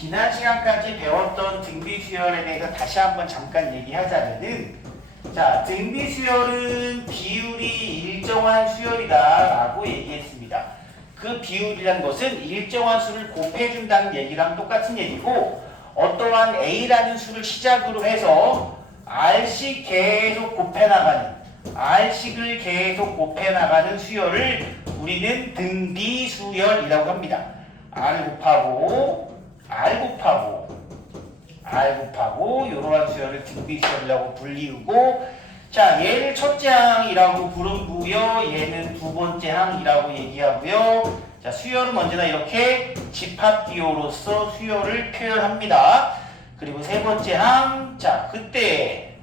지난 시간까지 배웠던 등비 수열에 대해서 다시 한번 잠깐 얘기하자면은, 자, 등비 수열은 비율이 일정한 수열이다 라고 얘기했습니다. 그 비율이란 것은 일정한 수를 곱해준다는 얘기랑 똑같은 얘기고, 어떠한 A라는 수를 시작으로 해서 R씩 계속 곱해나가는, R씩을 계속 곱해나가는 수열을 우리는 등비 수열이라고 합니다. R 곱하고 이러한 수열을 등비 수열이라고 불리우고, 자, 얘를 첫째 항이라고 부르고요, 얘는 두 번째 항이라고 얘기하고요. 자, 수열은 언제나 이렇게 집합기호로서 수열을 표현합니다. 그리고 세 번째 항, 자, 그때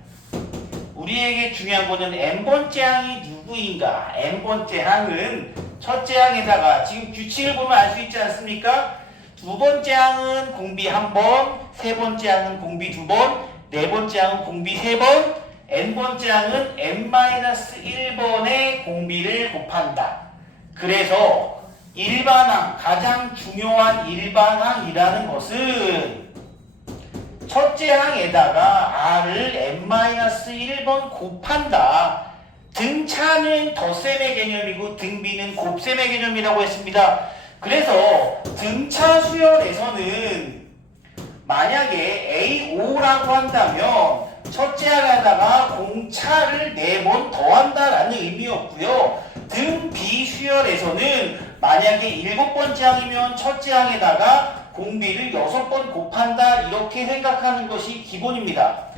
우리에게 중요한 거는 n번째 항이 누구인가? n번째 항은 첫째 항에다가 지금 규칙을 보면 알 수 있지 않습니까? 두 번째 항은 공비 한 번, 세 번째 항은 공비 두 번, 네 번째 항은 공비 세 번, n번째 항은 n-1번의 공비를 곱한다. 그래서 일반항, 가장 중요한 일반항이라는 것은 첫째 항에다가 r을 n-1번 곱한다. 등차는 덧셈의 개념이고 등비는 곱셈의 개념이라고 했습니다. 그래서 등차 수열에서는 만약에 A5라고 한다면 첫째 항에다가 공차를 4번 더한다라는 의미였고요. 등비 수열에서는 만약에 7번째 항이면 첫째 항에다가 공비를 6번 곱한다 이렇게 생각하는 것이 기본입니다.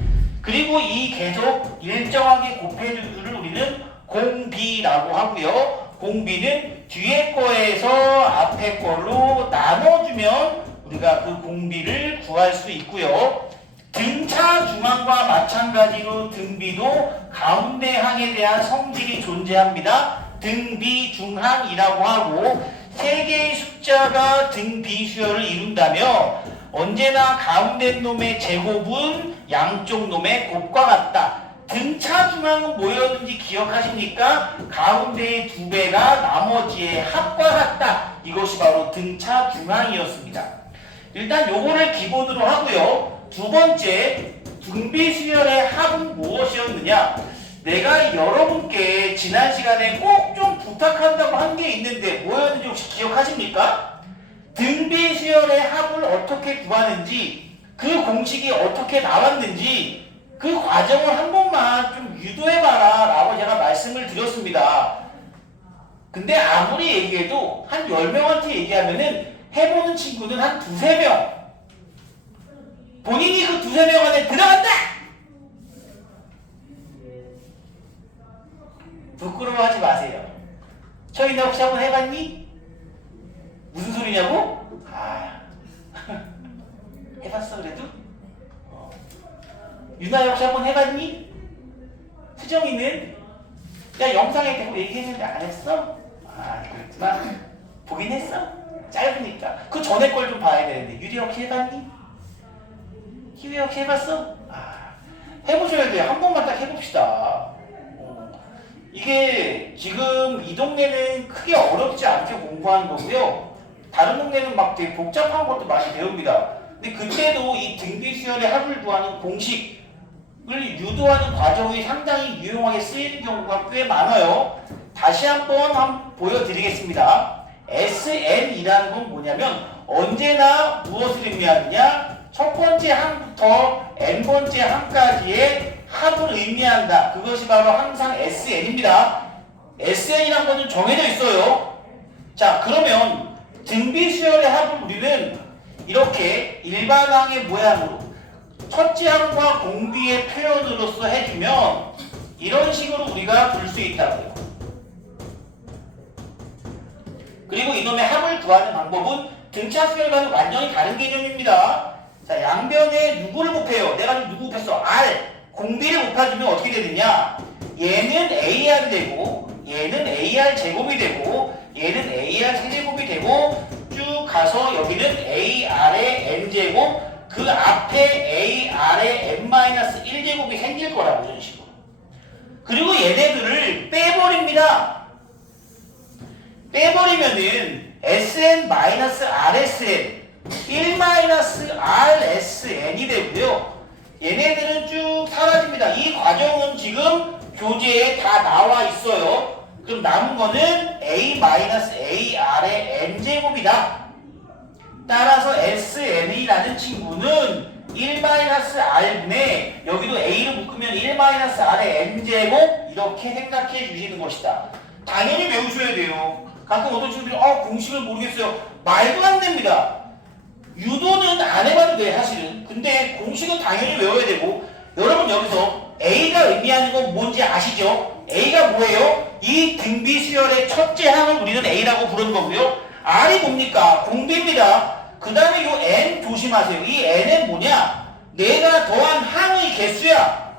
그리고 이 계속 일정하게 곱해준 수를 우리는 공비라고 하고요. 공비는 뒤에 거에서 앞에 걸로 나눠주면 우리가 그 공비를 구할 수 있고요. 등차 중항과 마찬가지로 등비도 가운데 항에 대한 성질이 존재합니다. 등비 중항이라고 하고, 세 개의 숫자가 등비 수열을 이룬다면 언제나 가운데 놈의 제곱은 양쪽 놈의 곱과 같다. 등차 중항은 뭐였는지 기억하십니까? 가운데의 두 배가 나머지의 합과 같다. 이것이 바로 등차 중항이었습니다. 일단 요거를 기본으로 하고요. 두 번째, 등비 수열의 합은 무엇이었느냐? 내가 여러분께 지난 시간에 꼭 좀 부탁한다고 한 게 있는데 뭐였는지 혹시 기억하십니까? 등비 수열의 합을 어떻게 구하는지, 그 공식이 어떻게 나왔는지 그 과정을 한 번만 좀 유도해봐라 라고 제가 말씀을 드렸습니다. 근데 아무리 얘기해도 한 10명한테 얘기하면은 해보는 친구는 한 2~3명, 본인이 그 2~3명 안에 들어간다! 부끄러워하지 마세요. 저희는 혹시 한번 해봤니? 무슨 소리냐고? 해봤어 그래도? 유나 혹시 한번 해봤니? 수정이는? 야, 영상에 대고 얘기했는데 안 했어? 그랬구나. 보긴 했어? 짧으니까. 그 전에 걸 좀 봐야 되는데. 유리 혹시 해봤니? 희위 혹시 해봤어? 해보셔야 돼요. 한 번만 딱 해봅시다. 이게 지금 이 동네는 크게 어렵지 않게 공부하는 거고요. 다른 동네는 막 되게 복잡한 것도 많이 배웁니다. 근데 그때도 이 등비 수열의 합을 구하는 공식을 유도하는 과정이 상당히 유용하게 쓰이는 경우가 꽤 많아요. 다시 한번 보여드리겠습니다. SN이라는 건 뭐냐면 언제나 무엇을 의미하느냐? 첫 번째 항부터 n번째 항까지의 합을 의미한다. 그것이 바로 항상 SN입니다. SN이란 것은 정해져 있어요. 자, 그러면 등비 수열의 합을 우리는 이렇게 일반항의 모양으로 첫째 항과 공비의 표현으로서 해주면 이런 식으로 우리가 볼 수 있다고요. 그리고 이놈의 합을 구하는 방법은 등차 수열과는 완전히 다른 개념입니다. 자, 양변에 누구를 곱해요? 내가 누구 곱했어? R. 공비를 곱해주면 어떻게 되느냐? 얘는 AR 되고, 얘는 AR 제곱이 되고, 얘는 AR 세제곱이 되고, 쭉 가서 여기는 AR의 N제곱, 그 앞에 AR의 N-1제곱이 생길 거라고, 이런 식으로. 그리고 얘네들을 빼버립니다. 빼버리면은 SN-RSN 1-RSN RSN이 되고요. 얘네들은 쭉 사라집니다. 이 과정은 지금 교재에 다 나와 있어요. 그럼 남은 거는 A-AR의 n제곱이다. 따라서 SN이라는 친구는 1-R분의 여기도 A를 묶으면 1-R의 n제곱 이렇게 생각해 주시는 것이다. 당연히 외우셔야 돼요. 가끔 어떤 친구들이 공식을 모르겠어요. 말도 안 됩니다. 유도는 안 해봐도 돼 사실은. 근데 공식은 당연히 외워야 되고 여러분 여기서 A가 의미하는 건 뭔지 아시죠? A가 뭐예요? 이 등비 수열의 첫째 항을 우리는 A라고 부르는 거고요. R이 뭡니까? 공비입니다. 그 다음에 이 N 조심하세요. 이 N은 뭐냐? 내가 더한 항의 개수야.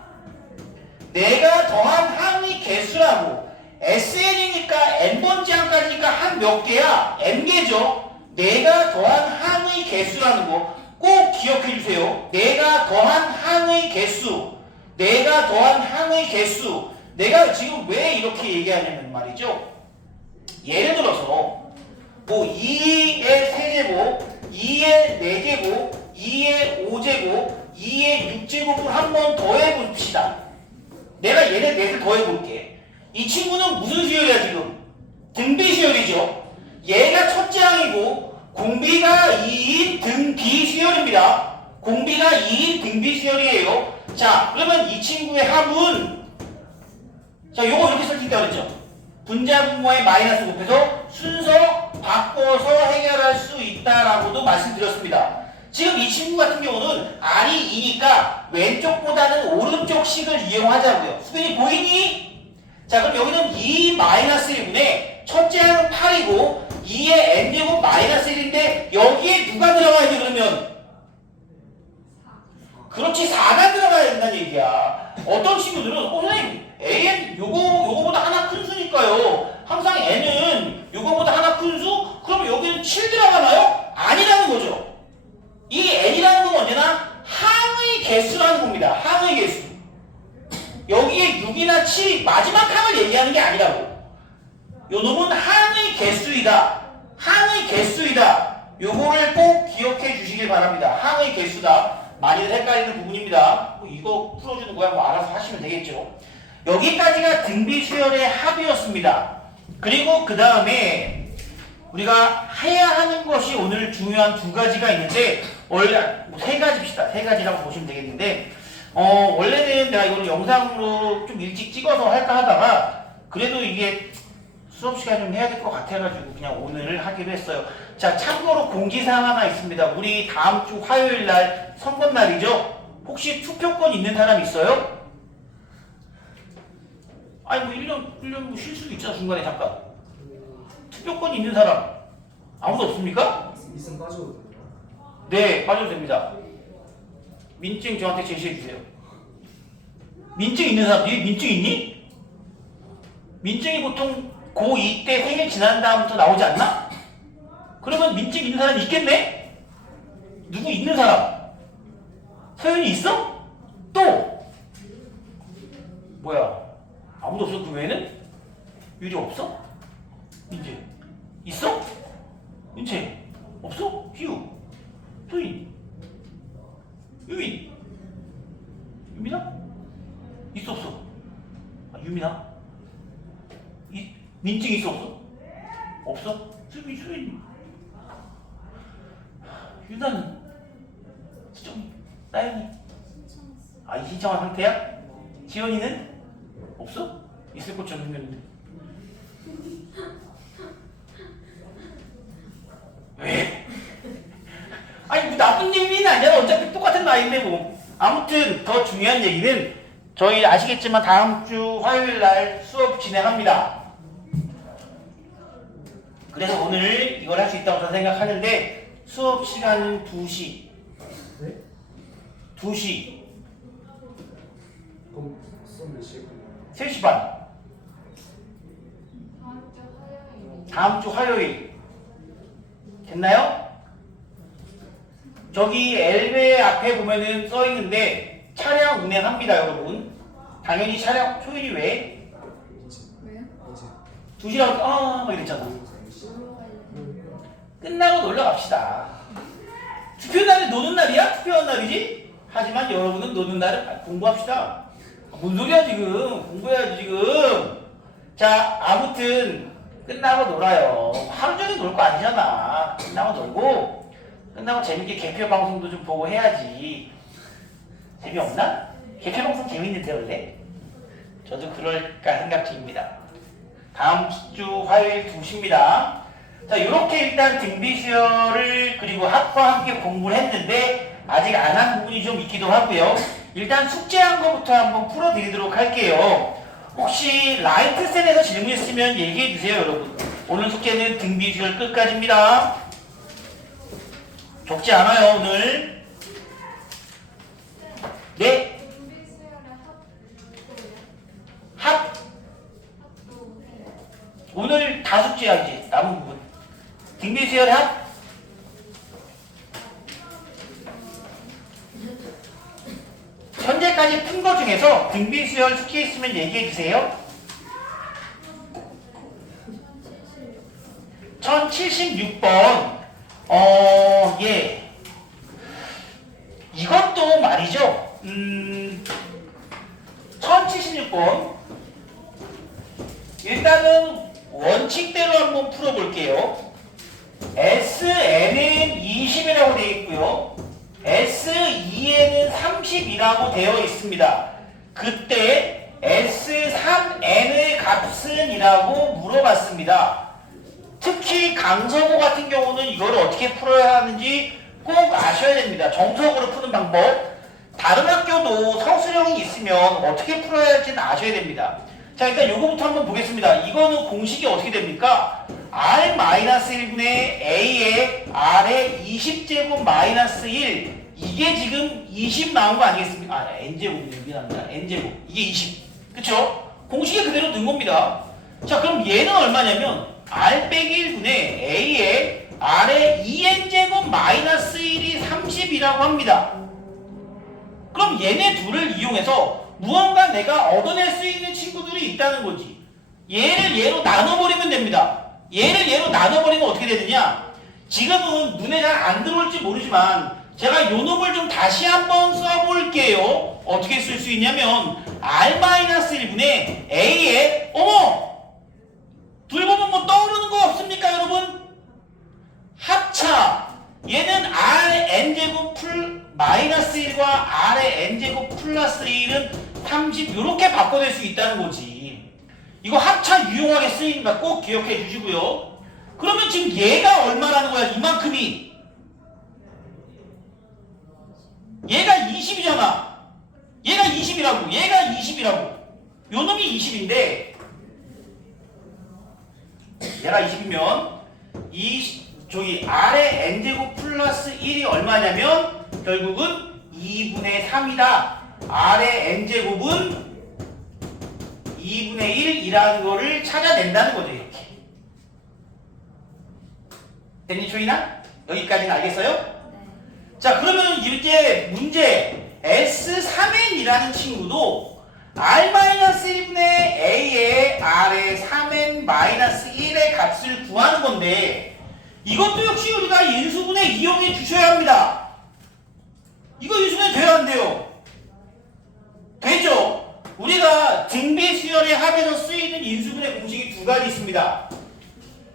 내가 더한 항의 개수라고. SN이니까 N번째 항까지니까 한 몇 개야? N개죠. 내가 더한 항의 개수라는 거 꼭 기억해 주세요. 내가 더한 항의 개수. 내가 더한 항의 개수. 내가 지금 왜 이렇게 얘기하냐면 말이죠. 예를 들어서 뭐 2의 세제곱, 2의 4제곱, 2의 5제곱, 2의 6제곱을 한번 더해봅시다. 내가 얘네 넷을 더해볼게. 이 친구는 무슨 수열이야 지금? 등비 수열이죠. 얘가 첫째 항이고 공비가 2인 등비 수열입니다. 공비가 2인 등비 수열이에요. 자, 그러면 이 친구의 합은 자, 요거 이렇게 쓸 수 있다고 그랬죠? 분자분모에 마이너스 곱해서 순서 바꿔서 해결할 수 있다라고도 말씀드렸습니다. 지금 이 친구 같은 경우는 R이 2니까 왼쪽보다는 오른쪽 식을 이용하자고요. 수빈이 보이니? 자, 그럼 여기는 2 마이너스 1분의 첫째 항은 8이고 2의 n제곱 마이너스 1인데 여기에 누가 들어가야 돼 그러면? 그렇지 4가 들어가야 된다는 얘기야. 어떤 친구들은 선생님 AN 요거보다 하나 큰 수니까요. 항상 N은 요거보다 하나 큰 수? 그럼 여기는 7 들어가나요? 아니라는 거죠. 이 N이라는 건 언제나 항의 개수라는 겁니다. 항의 개수. 여기에 6이나 7 마지막 항을 얘기하는 게 아니라고. 요 놈은 항의 개수이다. 항의 개수이다. 요거를 꼭 기억해 주시길 바랍니다. 항의 개수다. 많이들 헷갈리는 부분입니다. 뭐 이거 풀어주는 거야 뭐 알아서 하시면 되겠죠. 여기까지가 등비 수열의 합이었습니다. 그리고 그 다음에 우리가 해야 하는 것이 오늘 중요한 두 가지가 있는데 원래 뭐 세 가지입시다. 세 가지라고 보시면 되겠는데 원래는 내가 이걸 영상으로 좀 일찍 찍어서 할까 하다가 그래도 이게 수업 시간 좀 해야 될 것 같아가지고 그냥 오늘 하기로 했어요. 자, 참고로 공지사항 하나 있습니다. 우리 다음 주 화요일 날 선거날이죠? 혹시 투표권 있는 사람 있어요? 아니 뭐 1년 뭐 쉴 수도 있잖아 중간에 잠깐. 투표권 있는 사람 아무도 없습니까? 있으면 빠져도 되나요? 네, 빠져도 됩니다. 민증 저한테 제시해 주세요. 민증 있는 사람, 니 민증 있니? 민증이 보통 고2 때 생일 지난 다음부터 나오지 않나? 그러면 민증 있는 사람 있겠네? 누구 있는 사람? 서윤이 있어? 또? 뭐야? 아무도 없어 그 외에는? 유리 없어? 민재 있어? 민재 없어? 희우 소인 유민 유민아? 있어 없어? 아, 유민아? 민증 있어 없어? 없어? 수인 유나는? 수정이 나연이 아 이 신청한 상태야? 지연이는? 없어? 있을 것처럼 생겼는데 왜? 아니 뭐 나쁜 얘기는 아니잖아. 어차피 똑같은 나이인데 뭐. 아무튼 더 중요한 얘기는 저희 아시겠지만 다음 주 화요일 날 수업 진행합니다. 그래서 오늘 이걸 할 수 있다고 저는 생각하는데 수업 시간은 2시 네? 2시 그럼 수업 몇 시에 끝나요? 3시 반 다음 주 화요일 됐나요? 저기 엘베 앞에 보면은 써 있는데 차량 운행합니다 여러분. 당연히 차량 소율이 왜? 왜요? 이제 2시라고 막 이랬잖아. 끝나고 놀러 갑시다. 투표 날은 오늘날 노는 날이야? 투표하는 날이지? 하지만 여러분은 노는 날은 공부합시다. 뭔 소리야 지금? 공부해야지 지금. 자, 아무튼 끝나고 놀아요. 하루 종일 놀 거 아니잖아. 끝나고 놀고 끝나고 재밌게 개표 방송도 좀 보고 해야지. 재미없나? 개표 방송 재밌는데 원래? 저도 그럴까 생각 중입니다. 다음 주 화요일 2시입니다. 자, 이렇게 일단 등비수열을 그리고 학과 함께 공부를 했는데 아직 안 한 부분이 좀 있기도 하고요. 일단 숙제한 거부터 한번 풀어드리도록 할게요. 혹시 라이트센에서 질문 있으면 얘기해 주세요, 여러분. 오늘 숙제는 등비수열 끝까지입니다. 적지 않아요, 오늘. 네? 합. 오늘 다 숙제야, 이제. 남은 부분. 등비수열의 합. 현재까지 푼 거 중에서 등비수열 숙제 있으면 얘기해 주세요. 1076번. 예. 이것도 말이죠. 1076번. 일단은 원칙대로 한번 풀어볼게요. SN은 20이라고 되어 있고요. S2에는 30이라고 되어 있습니다. 그때 S3N의 값은 이라고 물어봤습니다. 특히 강서구 같은 경우는 이걸 어떻게 풀어야 하는지 꼭 아셔야 됩니다. 정석으로 푸는 방법. 다른 학교도 서술형이 있으면 어떻게 풀어야 할지는 아셔야 됩니다. 자, 일단 요거부터 한번 보겠습니다. 이거는 공식이 어떻게 됩니까? R-1분의 A의 R의 20제곱 마이너스 1 이게 지금 20 나온 거 아니겠습니까? 아, N제곱이 여기 나옵니다. N제곱 이게 20 그쵸? 공식이 그대로 는 겁니다. 자, 그럼 얘는 얼마냐면 R 빼기 1분의 A의 R의 2N제곱 마이너스 1이 30이라고 합니다. 그럼 얘네 둘을 이용해서 무언가 내가 얻어낼 수 있는 친구들이 있다는 거지. 얘를 얘로 나눠버리면 됩니다. 얘를 얘로 나눠버리면 어떻게 되느냐? 지금은 눈에 잘 안 들어올지 모르지만 제가 요 놈을 좀 다시 한번 써볼게요. 어떻게 쓸 수 있냐면 R-1분의 A의 둘 보면 뭐 떠오르는 거 없습니까 여러분? 합차. 얘는 Rn제곱 마이너스 1과 R의 n제곱 플러스 1은 30 이렇게 바꿔낼 수 있다는 거지. 이거 합차 유용하게 쓰이니까 꼭 기억해 주시고요. 그러면 지금 얘가 얼마라는 거야? 이만큼이. 얘가 20이잖아. 얘가 20이라고. 얘가 20이라고. 요 놈이 20인데 얘가 20이면 저기 R의 n제곱 플러스 1이 얼마냐면 결국은 2분의 3이다. R의 n제곱은 2분의 1이라는 거를 찾아낸다는 거죠. 이렇게. 됐니 초이나? 여기까지는 알겠어요? 네. 자, 그러면 이제 문제 S3n이라는 친구도 R-1분의 A의 R의 3n-1의 값을 구하는 건데 이것도 역시 우리가 인수분해 이용해 주셔야 합니다. 이거 인수분해 돼야 안 돼요? 되죠? 우리가 등비수열의 합에서 쓰이는 인수분해 공식이 두 가지 있습니다.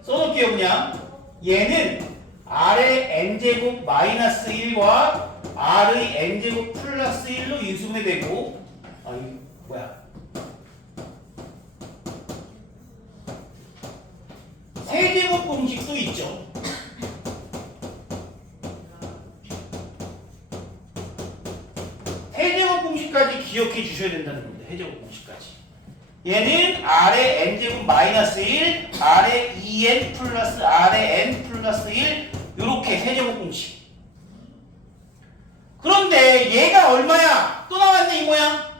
써놓을게요 그냥. 얘는 R의 n제곱 마이너스 1과 R의 n제곱 플러스 1로 인수분해되고 세제곱 공식도 있죠. 세제곱 공식까지 기억해 주셔야 된다는 겁니다. 세제곱 공식까지. 얘는 R의 n제곱 마이너스 1, R의 2n 플러스 R의 n 플러스 1 이렇게 세제곱 공식. 그런데 얘가 얼마야? 또 나왔네 이 모양.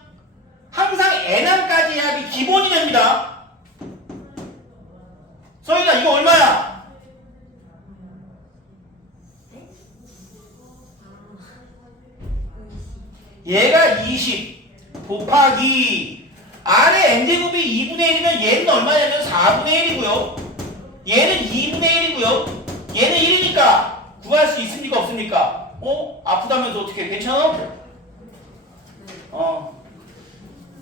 항상 n함까지 합이 기본이 됩니다. 서희나 이거 얼마야? 얘가 20 곱하기 R의 n제곱이 2분의 1이면 얘는 얼마냐면 4분의 1이고요. 얘는 2분의 1이고요. 얘는 1이니까 구할 수 있습니까? 없습니까? 아프다면서 어떻게 괜찮아?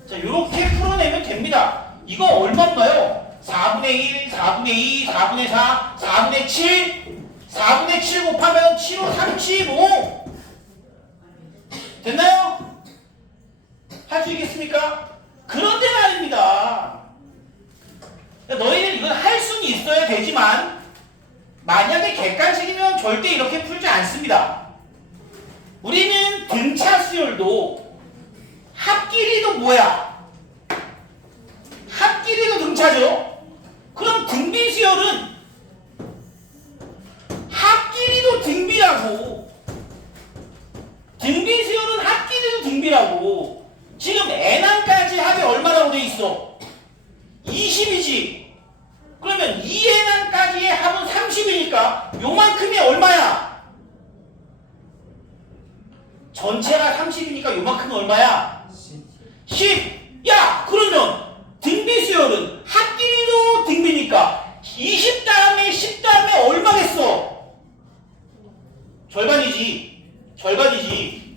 자, 요렇게 풀어내면 됩니다. 이거 얼마인가요? 4분의 1, 4분의 2, 4분의 4, 4분의 7, 4분의 7 곱하면 7호 35. 됐나요? 할 수 있겠습니까? 그런데 말입니다. 너희는 이건 할 수는 있어야 되지만 만약에 객관식이면 절대 이렇게 풀지 않습니다. 우리는 등차 수열도 합끼리도 뭐야? 합끼리도 등차죠. 그럼 등비수열은 합끼리도 등비라고. 등비수열은 합끼리도 등비라고. 지금 n항까지 합이 얼마라고 돼 있어? 20이지. 그러면 2n항까지의 합은 30이니까 요만큼이 얼마야? 전체가 30이니까 요만큼이 얼마야? 10. 야, 그러면 등비수열은 합끼리도 등비니까 20 다음에 10 다음에 얼마겠어? 절반이지. 절반이지.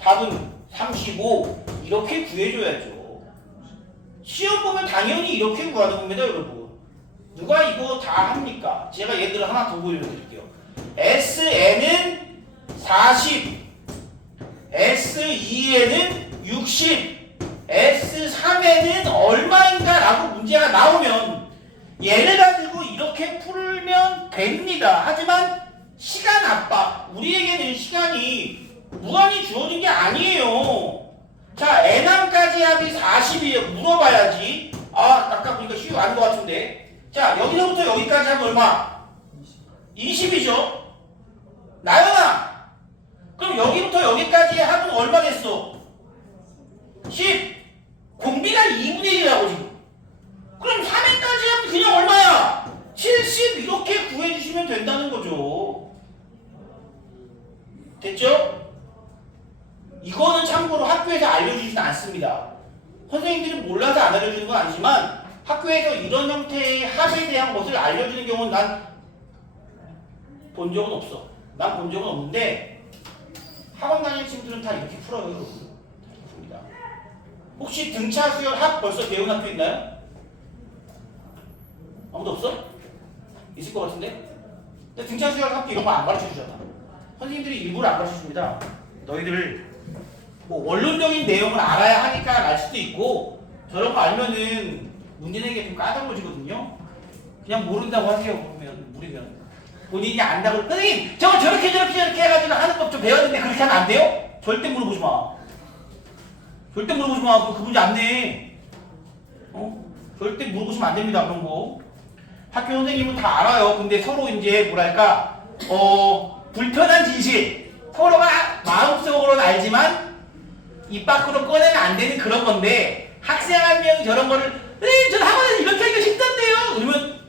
답은 35. 이렇게 구해줘야죠. 시험 보면 당연히 이렇게 구하는 겁니다, 여러분. 누가 이거 다 합니까? 제가 예를 하나 더 보여드릴게요. SN은 40, S2에는 60, S3에는 얼마인가 라고 문제가 나오면 얘를 가지고 이렇게 풀면 됩니다. 하지만 시간 압박, 우리에게는 시간이 무한히 주어진 게 아니에요. 자, n항까지 합이 40이에요. 물어봐야지. 아까 보니까 쉬워 아닌 것 같은데. 자, 여기서부터 여기까지 하면 얼마? 20이죠? 나연아! 그럼 여기부터 여기까지의 합은 얼마 됐어? 10. 공비가 2분의 1이라고 지금. 그럼 3회까지 하면 그냥 얼마야? 70 이렇게 구해주시면 된다는 거죠. 됐죠? 이거는 참고로 학교에서 알려주지는 않습니다. 선생님들이 몰라서 안 알려주는 건 아니지만 학교에서 이런 형태의 합에 대한 것을 알려주는 경우는 난 본 적은 없어. 난 본 적은 없는데 학원 다니는 친구들은 다 이렇게 풀어요. 여러분. 다 이렇게 풉니다. 혹시 등차 수열 합 벌써 배운 학교 있나요? 아무도 없어? 있을 것 같은데? 근데 등차 수열 합도 이런 거 안 가르쳐주잖아. 선생님들이 일부러 안 가르쳐줍니다. 너희들 뭐 원론적인 내용을 알아야 하니까 알 수도 있고 저런 거 알면은 문제 내기가 좀 까다로워지거든요. 그냥 모른다고 하세요. 그러면 모르면 본인이 안다고 선생님 저거 저렇게 해가지고 하는 법 좀 배워야 되는데 그렇게 하면 안 돼요? 절대 물어보지 마. 절대 물어보지 마. 그 문제 안 내. 절대 물어보시면 안 됩니다. 그런 거. 학교 선생님은 다 알아요. 근데 서로 이제 뭐랄까 불편한 진실 서로가 마음속으로는 알지만 입 밖으로 꺼내면 안 되는 그런 건데 학생 한 명이 저런 거를 선생님 전 학원에서 이렇게 하기가 쉽던데요? 그러면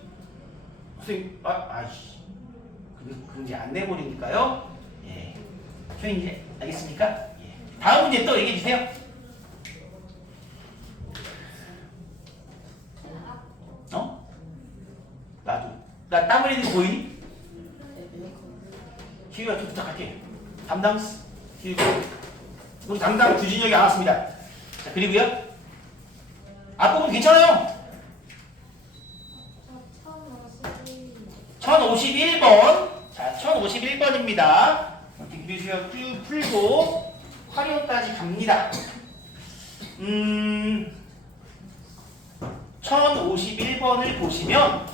선생님 아이씨 그 문제 안 내버리니까요. 예. 선생님 알겠습니까? 예. 다음 문제 또 얘기해 주세요. 나도. 나 땀 흘리는 거 보이니? 희유가 좀 부탁할게. 담당 희유. 우리 담당 주진혁이 안 왔습니다. 자, 그리고요. 앞부분 괜찮아요? 1051번. 자, 1051번입니다. 딩비수열 쭉 풀고 활용까지 갑니다. 1051번을 보시면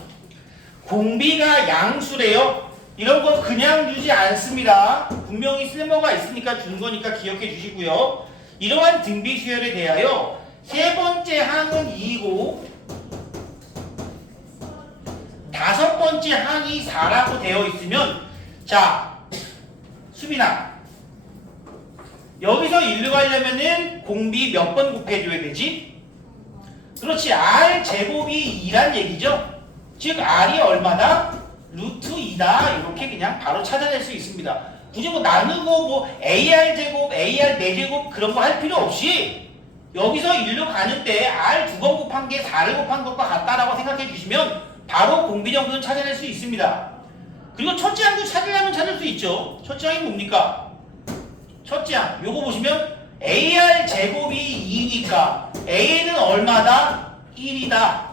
공비가 양수래요. 이런 거 그냥 주지 않습니다. 분명히 쓸모가 있으니까 준 거니까 기억해 주시고요. 이러한 등비수열에 대하여 세 번째 항은 2이고 다섯 번째 항이 4라고 되어 있으면 자, 수빈아 여기서 1로 가려면은 공비 몇 번 곱해줘야 되지? 그렇지, R 제곱이 2란 얘기죠. 즉 R이 얼마다? 루트 2다. 이렇게 그냥 바로 찾아낼 수 있습니다. 굳이 뭐 나누고 뭐 AR 제곱, AR 4제곱 그런 거 할 필요 없이 여기서 1로 가는데 R 2번 곱한 게 4를 곱한 것과 같다라고 생각해 주시면 바로 공비 정도는 찾아낼 수 있습니다. 그리고 첫째 항도 찾으려면 찾을 수 있죠. 첫째 항이 뭡니까? 첫째 항 요거 보시면 AR 제곱이 2니까 AN은 얼마다? 1이다.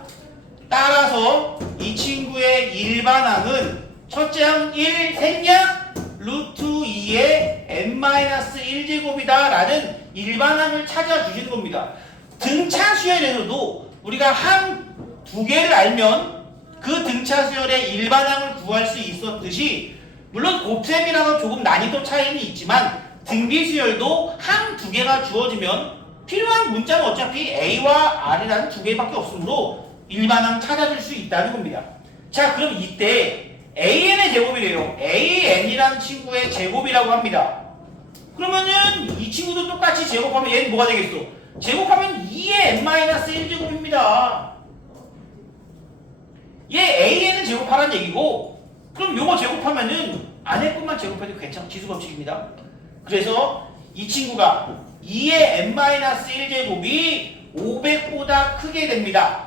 따라서 이 친구의 일반항은 첫째 항 1 생략 루트 2의 n-1제곱이다 라는 일반항을 찾아주시는 겁니다. 등차 수열에서도 우리가 항 두 개를 알면 그 등차 수열의 일반항을 구할 수 있었듯이 물론 곱셈이라서 조금 난이도 차이는 있지만 등비 수열도 항 두 개가 주어지면 필요한 문자는 어차피 A와 R이라는 두 개밖에 없으므로 일반항 찾아줄 수 있다는 겁니다. 자, 그럼 이때 AN의 제곱이래요. AN이라는 친구의 제곱이라고 합니다. 그러면은 이 친구도 똑같이 제곱하면 얘는 뭐가 되겠어? 제곱하면 2의 n-1제곱입니다. 얘 AN을 제곱하라는 얘기고 그럼 요거 제곱하면은 안에 것만 제곱해도 괜찮아. 기수법칙입니다. 그래서 이 친구가 2의 n-1제곱이 500보다 크게 됩니다.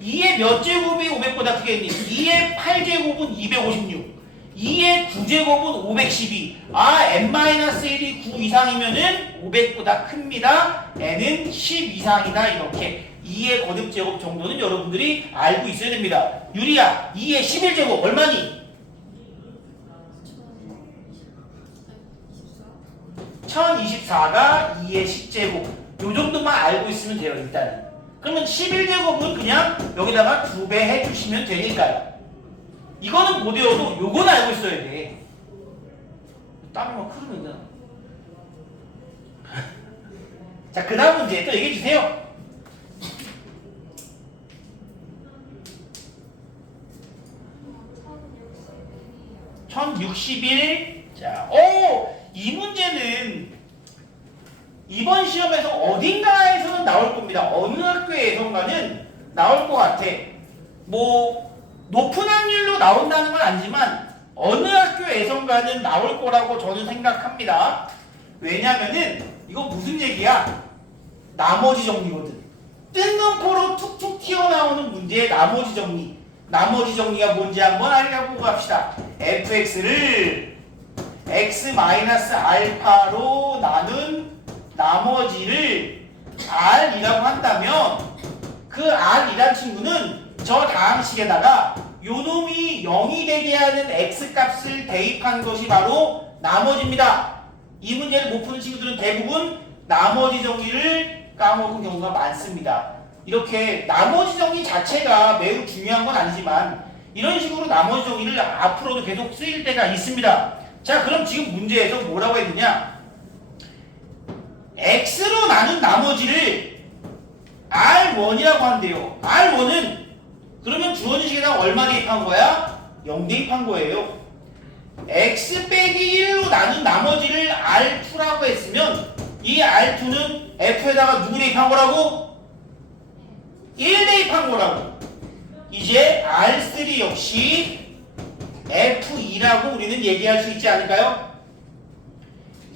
2의 몇 제곱이 500보다 크게 됐니? 2의 8제곱은 256 2의 9제곱은 512 n-1이 9 이상이면은 500보다 큽니다. n은 10 이상이다. 이렇게 2의 거듭제곱 정도는 여러분들이 알고 있어야 됩니다. 유리야 2의 11제곱 얼마니? 1024가 2의 10제곱 요 정도만 알고 있으면 돼요. 일단은 그러면 11제곱은 그냥 여기다가 2배 해주시면 되니까요. 이거는 못 외워도 요건 알고 있어야 돼. 땀이 막 흐르는구나. 자, 그 다음 문제 또 얘기해 주세요. (1061) 자, 이 문제는 이번 시험에서 어딘가에서는 나올 겁니다. 어느 학교에선가는 나올 것 같아. 뭐 높은 확률로 나온다는 건 아니지만 어느 학교에선가는 나올 거라고 저는 생각합니다. 왜냐면은 이거 무슨 얘기야? 나머지 정리거든. 뜬금포로 툭툭 튀어나오는 문제의 나머지 정리. 나머지 정리가 뭔지 한번 알아보고 갑시다. fx를 x-알파로 나눈 나머지를 r이라고 한다면 그 r이란 친구는 저 다항식에다가 요놈이 0이 되게 하는 x값을 대입한 것이 바로 나머지입니다. 이 문제를 못 푸는 친구들은 대부분 나머지 정리를 까먹은 경우가 많습니다. 이렇게 나머지 정리 자체가 매우 중요한 건 아니지만 이런 식으로 나머지 정리를 앞으로도 계속 쓰일 때가 있습니다. 자, 그럼 지금 문제에서 뭐라고 했느냐? x로 나눈 나머지를 R1이라고 한대요. R1은 그러면 주어진 식에다가 얼마 대입한 거야? 0 대입한 거예요. x 빼기 1로 나눈 나머지를 R2라고 했으면 이 R2는 F에다가 누구 대입한 거라고? 1 대입한 거라고. 이제 R3 역시 F2라고 우리는 얘기할 수 있지 않을까요?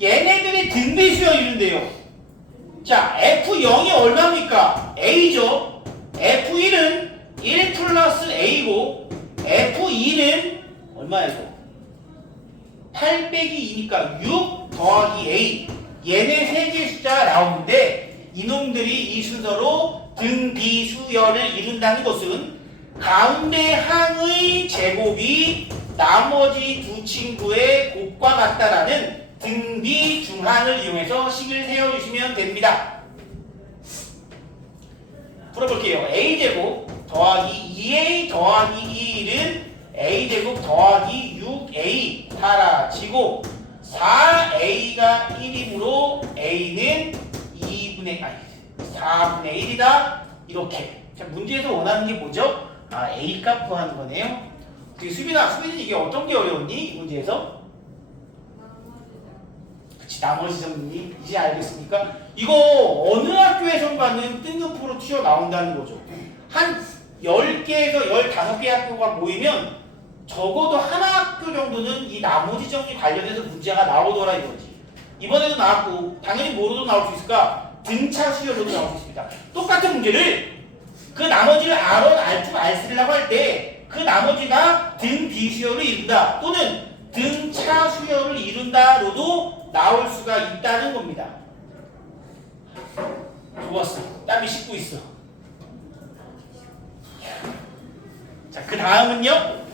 얘네들이 등비수열 이룬대요. 자, F0이 얼마입니까? A죠. F1은 1 플러스 A고 F2는 얼마예요? 8 빼기 2니까 6 더하기 A. 얘네 세 개의 숫자가 나오는데 이놈들이 이 순서로 등비수열을 이룬다는 것은 가운데 항의 제곱이 나머지 두 친구의 곱과 같다라는 등비중항을 이용해서 식을 세워주시면 됩니다. 풀어볼게요. a제곱 더하기 2a 더하기 2는 a제곱 더하기 6a 사라지고 4a가 1이므로 a는 4분의 1이다. 이렇게. 자, 문제에서 원하는 게 뭐죠? a 값 구하는 거네요. 수빈은 이게 어떤 게 어려웠니? 이 문제에서? 그치, 나머지 정리 이제 알겠습니까? 이거 어느 학교에선가는 뜬금포로 튀어나온다는 거죠. 한 10개에서 15개 학교가 모이면 적어도 하나 학교 정도는 이 나머지 정리 관련해서 문제가 나오더라 이거지. 이번에도 나왔고 당연히 뭐로도 나올 수 있을까? 등차 수열로도 나올 수 있습니다. 똑같은 문제를 그 나머지를 R1, R2, R3라고 할 때 그 나머지가 등 비수열을 이룬다 또는 등차 수열을 이룬다로도 나올 수가 있다는 겁니다. 좋았어. 땀이 씻고 있어. 자, 그 다음은요.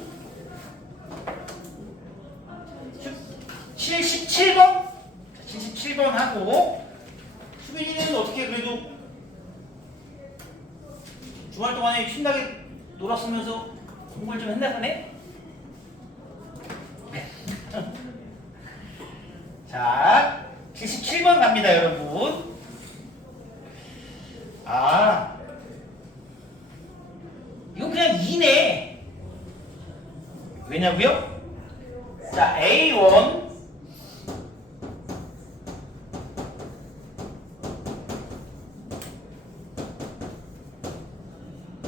77번. 77번 하고 수빈이는 어떻게 그래도 주말 동안에 신나게 놀았으면서 공부를 좀 했나 보네? 자, 77번 갑니다, 여러분. 아, 이건 그냥 2네. 왜냐고요? 자, A1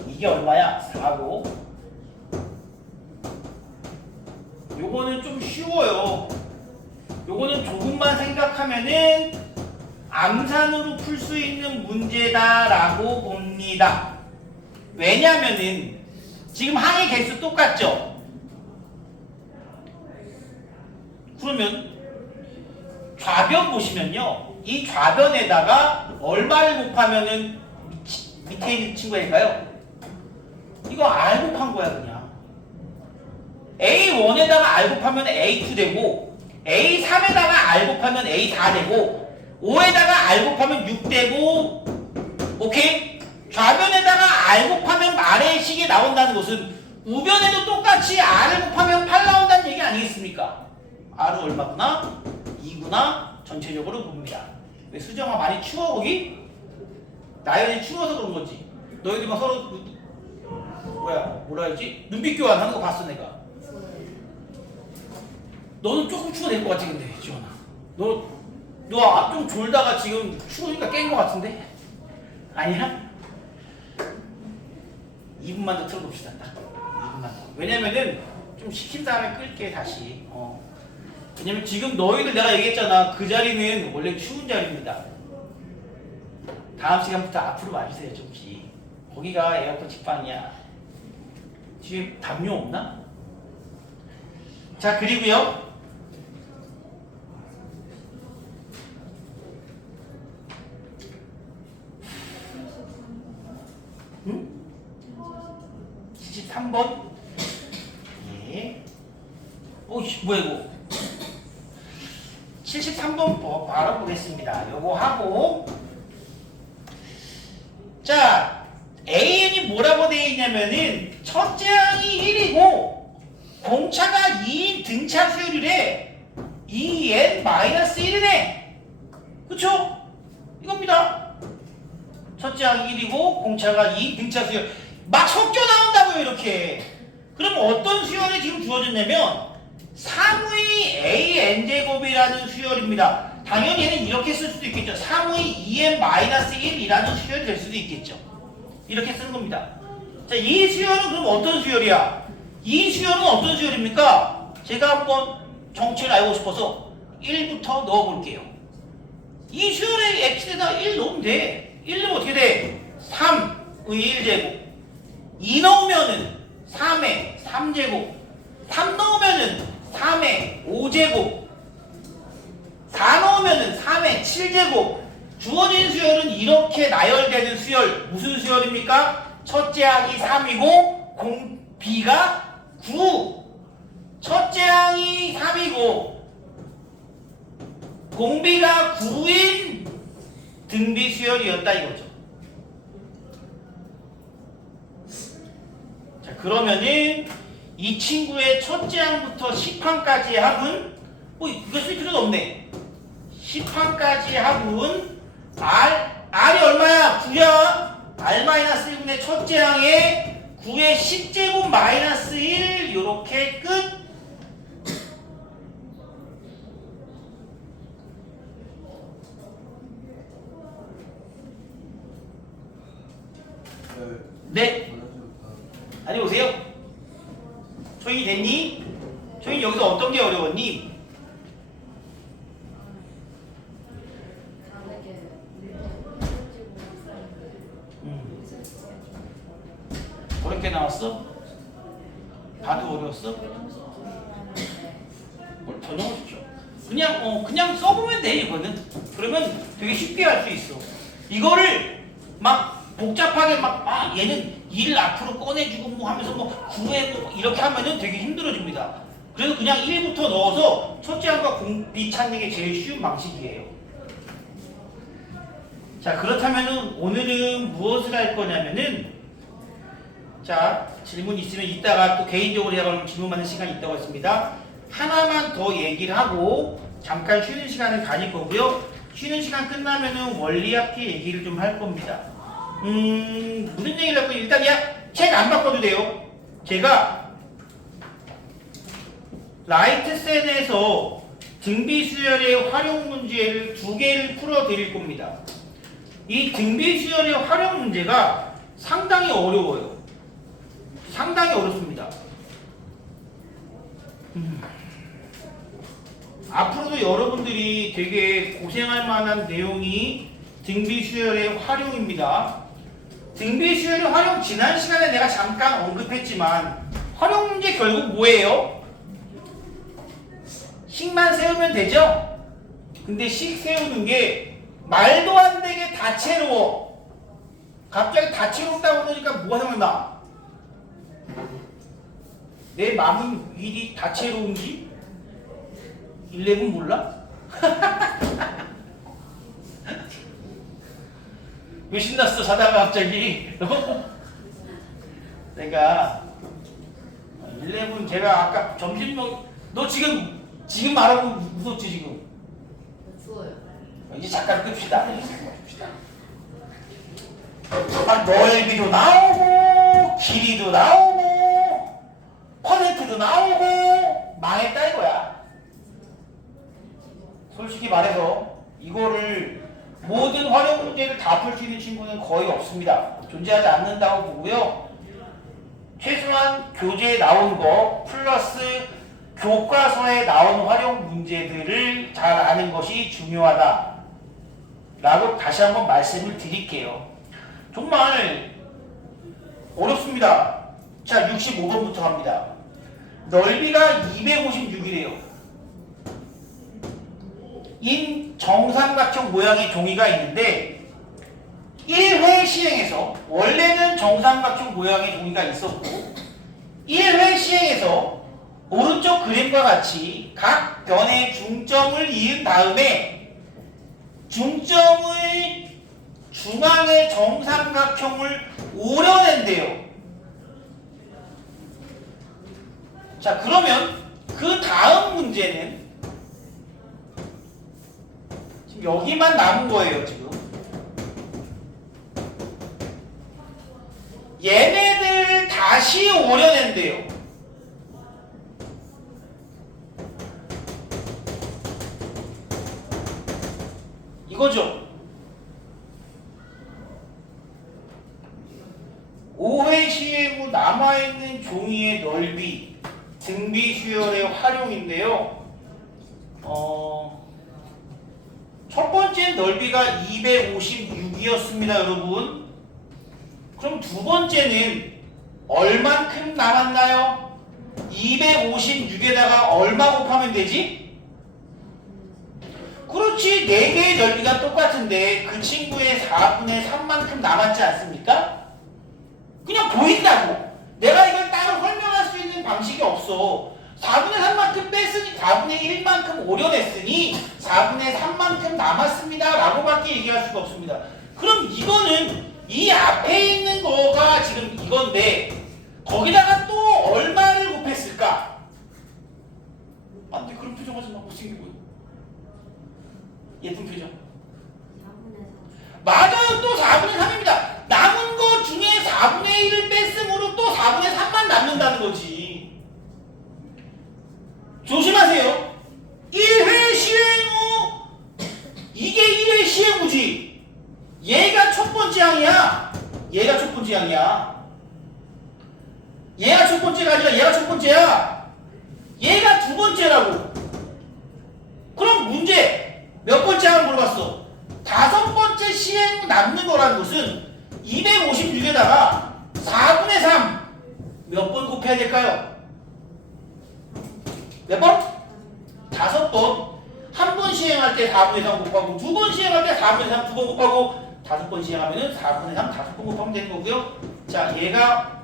이게 얼마야? 4고 요거는 좀 쉬워요. 요거는 조금만 생각하면은 암산으로 풀 수 있는 문제다라고 봅니다. 왜냐면은 지금 항의 개수 똑같죠? 그러면 좌변 보시면요. 이 좌변에다가 얼마를 곱하면은 밑에 있는 친구일까요? 이거 R 곱한 거야 그냥. A1에다가 R 곱하면 A2 되고 A3에다가 R 곱하면 A4 되고 5에다가 R 곱하면 6 되고 오케이? 좌변에다가 R 곱하면 말의 식이 나온다는 것은 우변에도 똑같이 R을 곱하면 8 나온다는 얘기 아니겠습니까? R은 얼마구나? 2구나? 전체적으로 봅니다. 왜 수정아 많이 추워 거기? 나연이 추워서 그런 거지. 너희들 막 서로 뭐라 했지? 눈빛 교환하는 거 봤어 내가. 너는 조금 추워 될 것 같지 근데 지원아. 너 좀 졸다가 지금 추우니까 깬 것 같은데? 아니야? 2분만 더 틀어봅시다. 딱 2분만 더. 왜냐면은 좀 식힌 다음에 끌게 다시. 왜냐면 지금 너희들 내가 얘기했잖아. 그 자리는 원래 추운 자리입니다. 다음 시간부터 앞으로 와주세요 좀씩. 거기가 에어컨 직방이야. 뒤에 담요 없나? 자 그리고요. 응? 73번. 예. 오이씨 뭐야 이거. 73번 알아보겠습니다. 요거 하고 자 AN이 뭐라고 되어 있냐면은 첫째 항이 1이고 공차가 2인 등차 수열이래. 2n-1이네. 그쵸? 이겁니다. 첫째 항이 1이고 공차가 2인 등차 수열. 막 섞여 나온다고요 이렇게. 그럼 어떤 수열이 지금 주어졌냐면 3의 AN제곱이라는 수열입니다. 당연히 얘는 이렇게 쓸 수도 있겠죠. 3의 2n-1이라는 수열이 될 수도 있겠죠. 이렇게 쓰는 겁니다. 자, 이 수열은 그럼 어떤 수열이야? 이 수열은 어떤 수열입니까? 제가 한번 정체를 알고 싶어서 1부터 넣어볼게요. 이 수열의 x에다 1 넣으면 돼. 1 넣으면 어떻게 돼? 3의 1제곱. 2 넣으면은 3의 3제곱. 3 넣으면은 3의 5제곱. 4 넣으면은 3의 7제곱. 주어진 수열은 이렇게 나열되는 수열. 무슨 수열입니까? 첫째 항이 3이고 B가 9. 첫째 항이 3이고 공비가 9인 등비 수열이었다 이거죠. 자 그러면은 이 친구의 첫째 항부터 10항까지의 합은 이거 쓸 필요도 없네. 10항까지의 합은 R이 얼마야? 9야. R-1분의 첫째 항에 9의 10제곱 마이너스 1 요렇게 끝. 네. 아니 오세요. 초인이 됐니? 초인이 여기서 어떤 게 어려웠니? 어렵게 나왔어? 봐도 어려웠어? 전형을 주죠. 그냥 써보면 돼 이거는. 그러면 되게 쉽게 할 수 있어. 이거를 막 복잡하게 얘는 1 앞으로 꺼내주고 뭐 하면서 뭐 구해고 이렇게 하면은 되게 힘들어집니다. 그래서 그냥 1부터 넣어서 첫째 항과 공비 찾는 게 제일 쉬운 방식이에요. 자, 그렇다면은 오늘은 무엇을 할 거냐면은, 자, 질문 있으면 이따가 또 개인적으로 해가지고 질문 받는 시간이 있다고 했습니다. 하나만 더 얘기를 하고 잠깐 쉬는 시간을 가질 거고요. 쉬는 시간 끝나면은 원리학계 얘기를 좀 할 겁니다. 무슨 얘기를 할 거예요? 일단 그냥 책 안 바꿔도 돼요. 제가 라이트센에서 등비수열의 활용 문제를 2개를 풀어 드릴 겁니다. 이 등비수열의 활용 문제가 상당히 어려워요. 상당히 어렵습니다. 앞으로도 여러분들이 되게 고생할 만한 내용이 등비수열의 활용입니다. 등비수열의 활용 지난 시간에 내가 잠깐 언급했지만 활용 문제 결국 뭐예요? 식만 세우면 되죠? 근데 식 세우는 게 말도 안 되게 다채로워. 갑자기 다채롭다고 그러니까 뭐가 생각나? 내 마음은 일이 다채로운지? 11 몰라? 왜 신났어 자다가 갑자기? 내가 11 제가 아까 점심 너 지금 말하고 무섭지 지금? 추워요. 이제 잠깐 끕시다. 막 넓이도 나오고 길이도 나오고 퍼센트도 나오고 망했다 이거야. 솔직히 말해서 이거를 모든 활용 문제를 다 풀 수 있는 친구는 거의 없습니다. 존재하지 않는다고 보고요. 최소한 교재에 나온 거 플러스 교과서에 나온 활용 문제들을 잘 아는 것이 중요하다 라고 다시 한번 말씀을 드릴게요. 정말 어렵습니다. 자, 65번부터 합니다. 넓이가 256이래요. 인 정삼각형 모양의 종이가 있는데 1회 시행에서 원래는 정삼각형 모양의 종이가 있었고 1회 시행에서 오른쪽 그림과 같이 각 변에 중점을 이은 다음에 중점의 중앙의 정삼각형을 오려낸대요. 자, 그러면 그 다음 문제는 지금 여기만 남은 거예요. 지금 얘네들 다시 오려낸대요. 이거죠. 5회 시행 후 남아있는 종이의 넓이 등비수열의 활용인데요. 첫 번째 넓이가 256이었습니다, 여러분. 그럼 두 번째는 얼만큼 남았나요? 256에다가 얼마 곱하면 되지? 그렇지, 4개의 넓이가 똑같은데 그 친구의 4분의 3만큼 남았지 않습니까? 그냥 보인다고. 내가 이걸 따로 설명할 수 있는 방식이 없어. 4분의 3만큼 뺐으니 4분의 1만큼 오려냈으니 4분의 3만큼 남았습니다 라고밖에 얘기할 수가 없습니다. 그럼 이거는 이 앞에 있는 거가 지금 이건데 거기다가 또 얼마를 곱했을까? 안 돼, 그런 표정 하지 마. 못생겨 보여. 예쁜 표정. 맞아요. 또 4분의 3입니다. 남은 거 중에 4분의 1을 뺐으므로 또 4분의 3만 남는다는 거지. 조심하세요. 1회 시행 후 이게 1회 시행 후지. 얘가 첫 번째 항이야. 얘가 첫 번째 항이야. 얘가 첫 번째가 아니라 얘가 첫 번째야. 얘가 두 번째라고. 그럼 문제 몇 번째 항을 물어봤어? 5번째 시행 후 남는 거라는 것은 256에다가 4분의 3 몇 번 곱해야 될까요? 몇 번? 5번. 한 번 시행할 때 4분의 3 곱하고, 두 번 시행할 때 4분의 3 두 번 곱하고, 5번 시행하면은 4분의 3 5번 곱하면 되는 거고요. 자, 얘가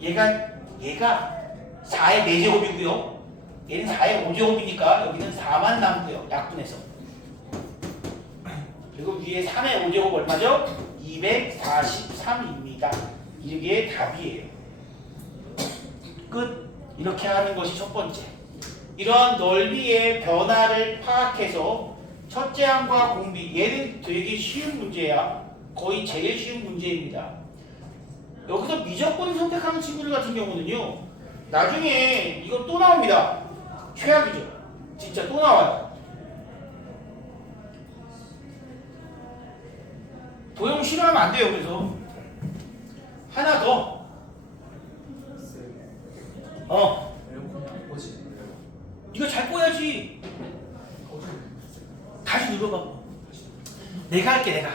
4의 4제곱이고요. 얘는 4의 5제곱이니까 여기는 4만 남고요. 약분해서. 그리고 위에 3의 5제곱 얼마죠? 243입니다. 이게 답이에요. 끝. 이렇게 하는 것이 첫 번째. 이러한 넓이의 변화를 파악해서 첫째 항과 공비. 얘는 되게 쉬운 문제야. 거의 제일 쉬운 문제입니다. 여기서 미적분을 선택하는 친구들 같은 경우는요, 나중에 이거 또 나옵니다. 최악이죠. 진짜 또 나와요. 도형 싫어하면 안 돼요. 그래서 하나 더. 에어컨이 안 꺼지는데요. 이거 잘 꺼야지. 다시 눌러봐. 내가 할게. 내가.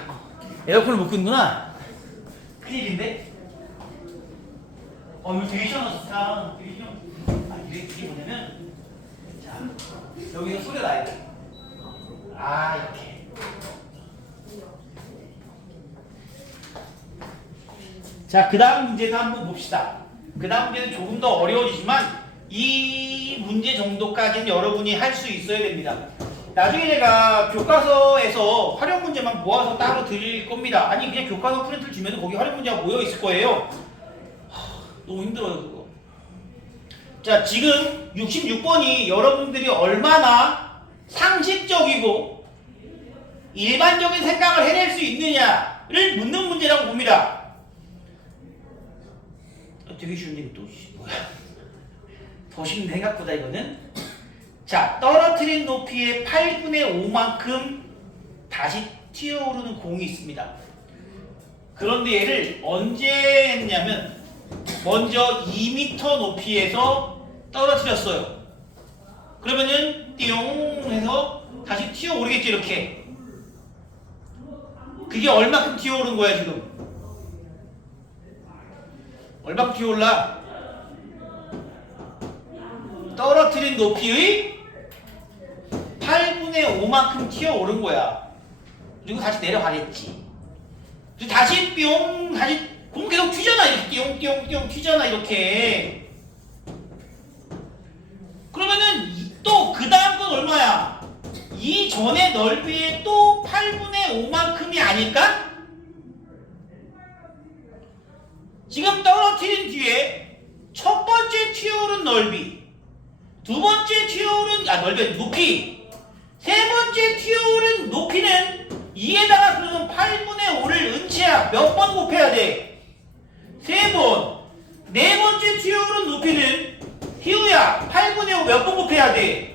에어컨을 못 끄는구나. 큰일인데. 이거 되게 시원하다. 되게 시원. 이게 뭐냐면, 자, 여기서 소리가 나야 돼. 이렇게. 자, 그 다음 문제도 한번 봅시다. 그 다음 문제는 조금 더 어려워지지만 이 문제 정도까지는 여러분이 할 수 있어야 됩니다. 나중에 제가 교과서에서 활용 문제만 모아서 따로 드릴 겁니다. 아니 그냥 교과서 프린트를 주면 거기 활용 문제가 모여 있을 거예요. 너무 힘들어요 그거. 자, 지금 66번이 여러분들이 얼마나 상식적이고 일반적인 생각을 해낼 수 있느냐를 묻는 문제라고 봅니다. 되게 쉬운데 이거 또 뭐야? 더 쉽네 생각보다 이거는. 자, 떨어뜨린 높이의 8분의 5만큼 다시 튀어오르는 공이 있습니다. 그런데 얘를 언제 했냐면 먼저 2m 높이에서 떨어뜨렸어요. 그러면은 띠용 해서 다시 튀어오르겠지 이렇게. 그게 얼마큼 튀어오른 거야 지금? 얼마큼 튀어올라? 떨어뜨린 높이의 8분의 5만큼 튀어오른 거야. 그리고 다시 내려가겠지. 그리고 다시 뿅 다시 공 계속 튀잖아. 이렇게 띠용띠용띠용 튀잖아 이렇게. 그러면은 또 그 다음 건 얼마야? 이 전의 넓이의 또 8분의 5만큼이 아닐까? 지금 떨어뜨린 뒤에 첫 번째 튀어오른 넓이, 두 번째 튀어오른 넓이 높이, 세 번째 튀어오른 높이는 2에다가 그러면 8분의 5를 은채야 몇 번 곱해야 돼? 3번. 네 번째 튀어오른 높이는 희우야 8분의 5 몇 번 곱해야 돼?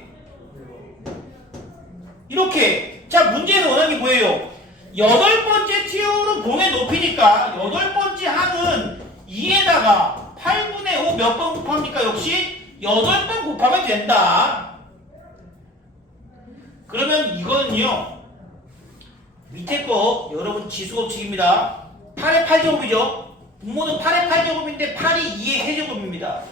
이렇게. 자, 문제는 원하는 게 뭐예요? 여덟 번째 튀어오른 공의 높이니까 여덟 번째 항은 2에다가 8분의 5 몇 번 곱합니까? 역시 8번 곱하면 된다. 그러면 이거는요, 밑에 거 여러분 지수법칙입니다. 8의 8제곱이죠. 분모는 8의 8제곱인데 8이 2의 세제곱입니다.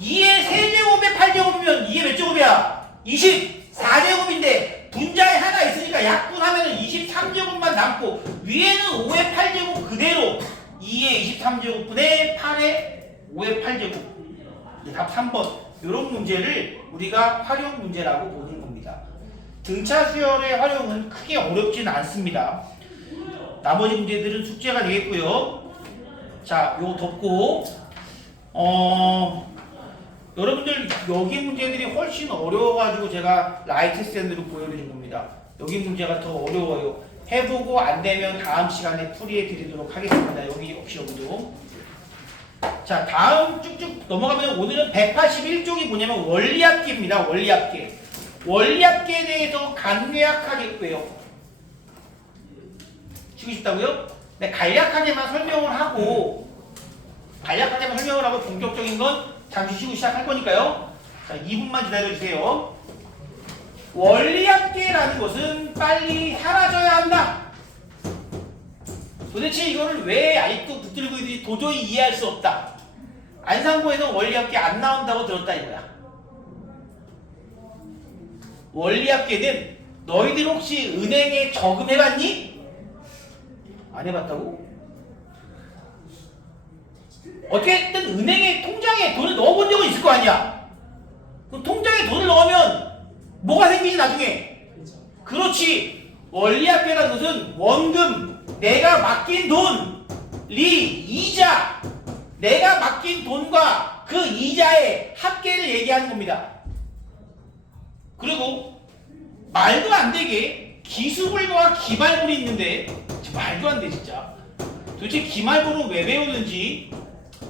2의 세제곱의 8제곱이면 2의 몇 제곱이야? 24제곱인데 분자에 하나 있으니까 약분하면 23제곱만 남고 위에는 5의 8제곱 그대로 2의 23제곱분의 8의 5의 8제곱. 답 3번. 이런 문제를 우리가 활용 문제라고 보는 겁니다. 등차 수열의 활용은 크게 어렵진 않습니다. 나머지 문제들은 숙제가 되겠고요. 자, 요거 덮고 여러분들 여기 문제들이 훨씬 어려워가지고 제가 라이트 샌드로 보여드린 겁니다. 여기 문제가 더 어려워요. 해보고 안 되면 다음 시간에 풀이해 드리도록 하겠습니다. 여기도. 자, 다음 쭉쭉 넘어가면 오늘은 181쪽이 뭐냐면 원리합계입니다. 원리합계. 원리합계에 대해서 간략하게 치고 싶다고요? 네, 간략하게만 설명을 하고 본격적인 건 잠시 쉬고 시작할 거니까요. 자, 2분만 기다려주세요. 원리합계라는 것은 빨리 사라져야 한다. 도대체 이거를 왜 아직도 붙들고 있는지 도저히 이해할 수 없다. 안산고에서 원리합계 안 나온다고 들었다 이거야. 원리합계는 너희들 혹시 은행에 저금해봤니? 안 해봤다고? 어쨌든 은행에 통장에 돈을 넣어본 적은 있을 거 아니야. 그럼 통장에 돈을 넣으면 뭐가 생기지 나중에? 그렇지. 원리합계라는 것은 원금, 내가 맡긴 돈, 이자, 내가 맡긴 돈과 그 이자의 합계를 얘기하는 겁니다. 그리고 말도 안 되게 기수불과 기말불이 있는데 말도 안 돼 진짜. 도대체 기말불은 왜 배우는지,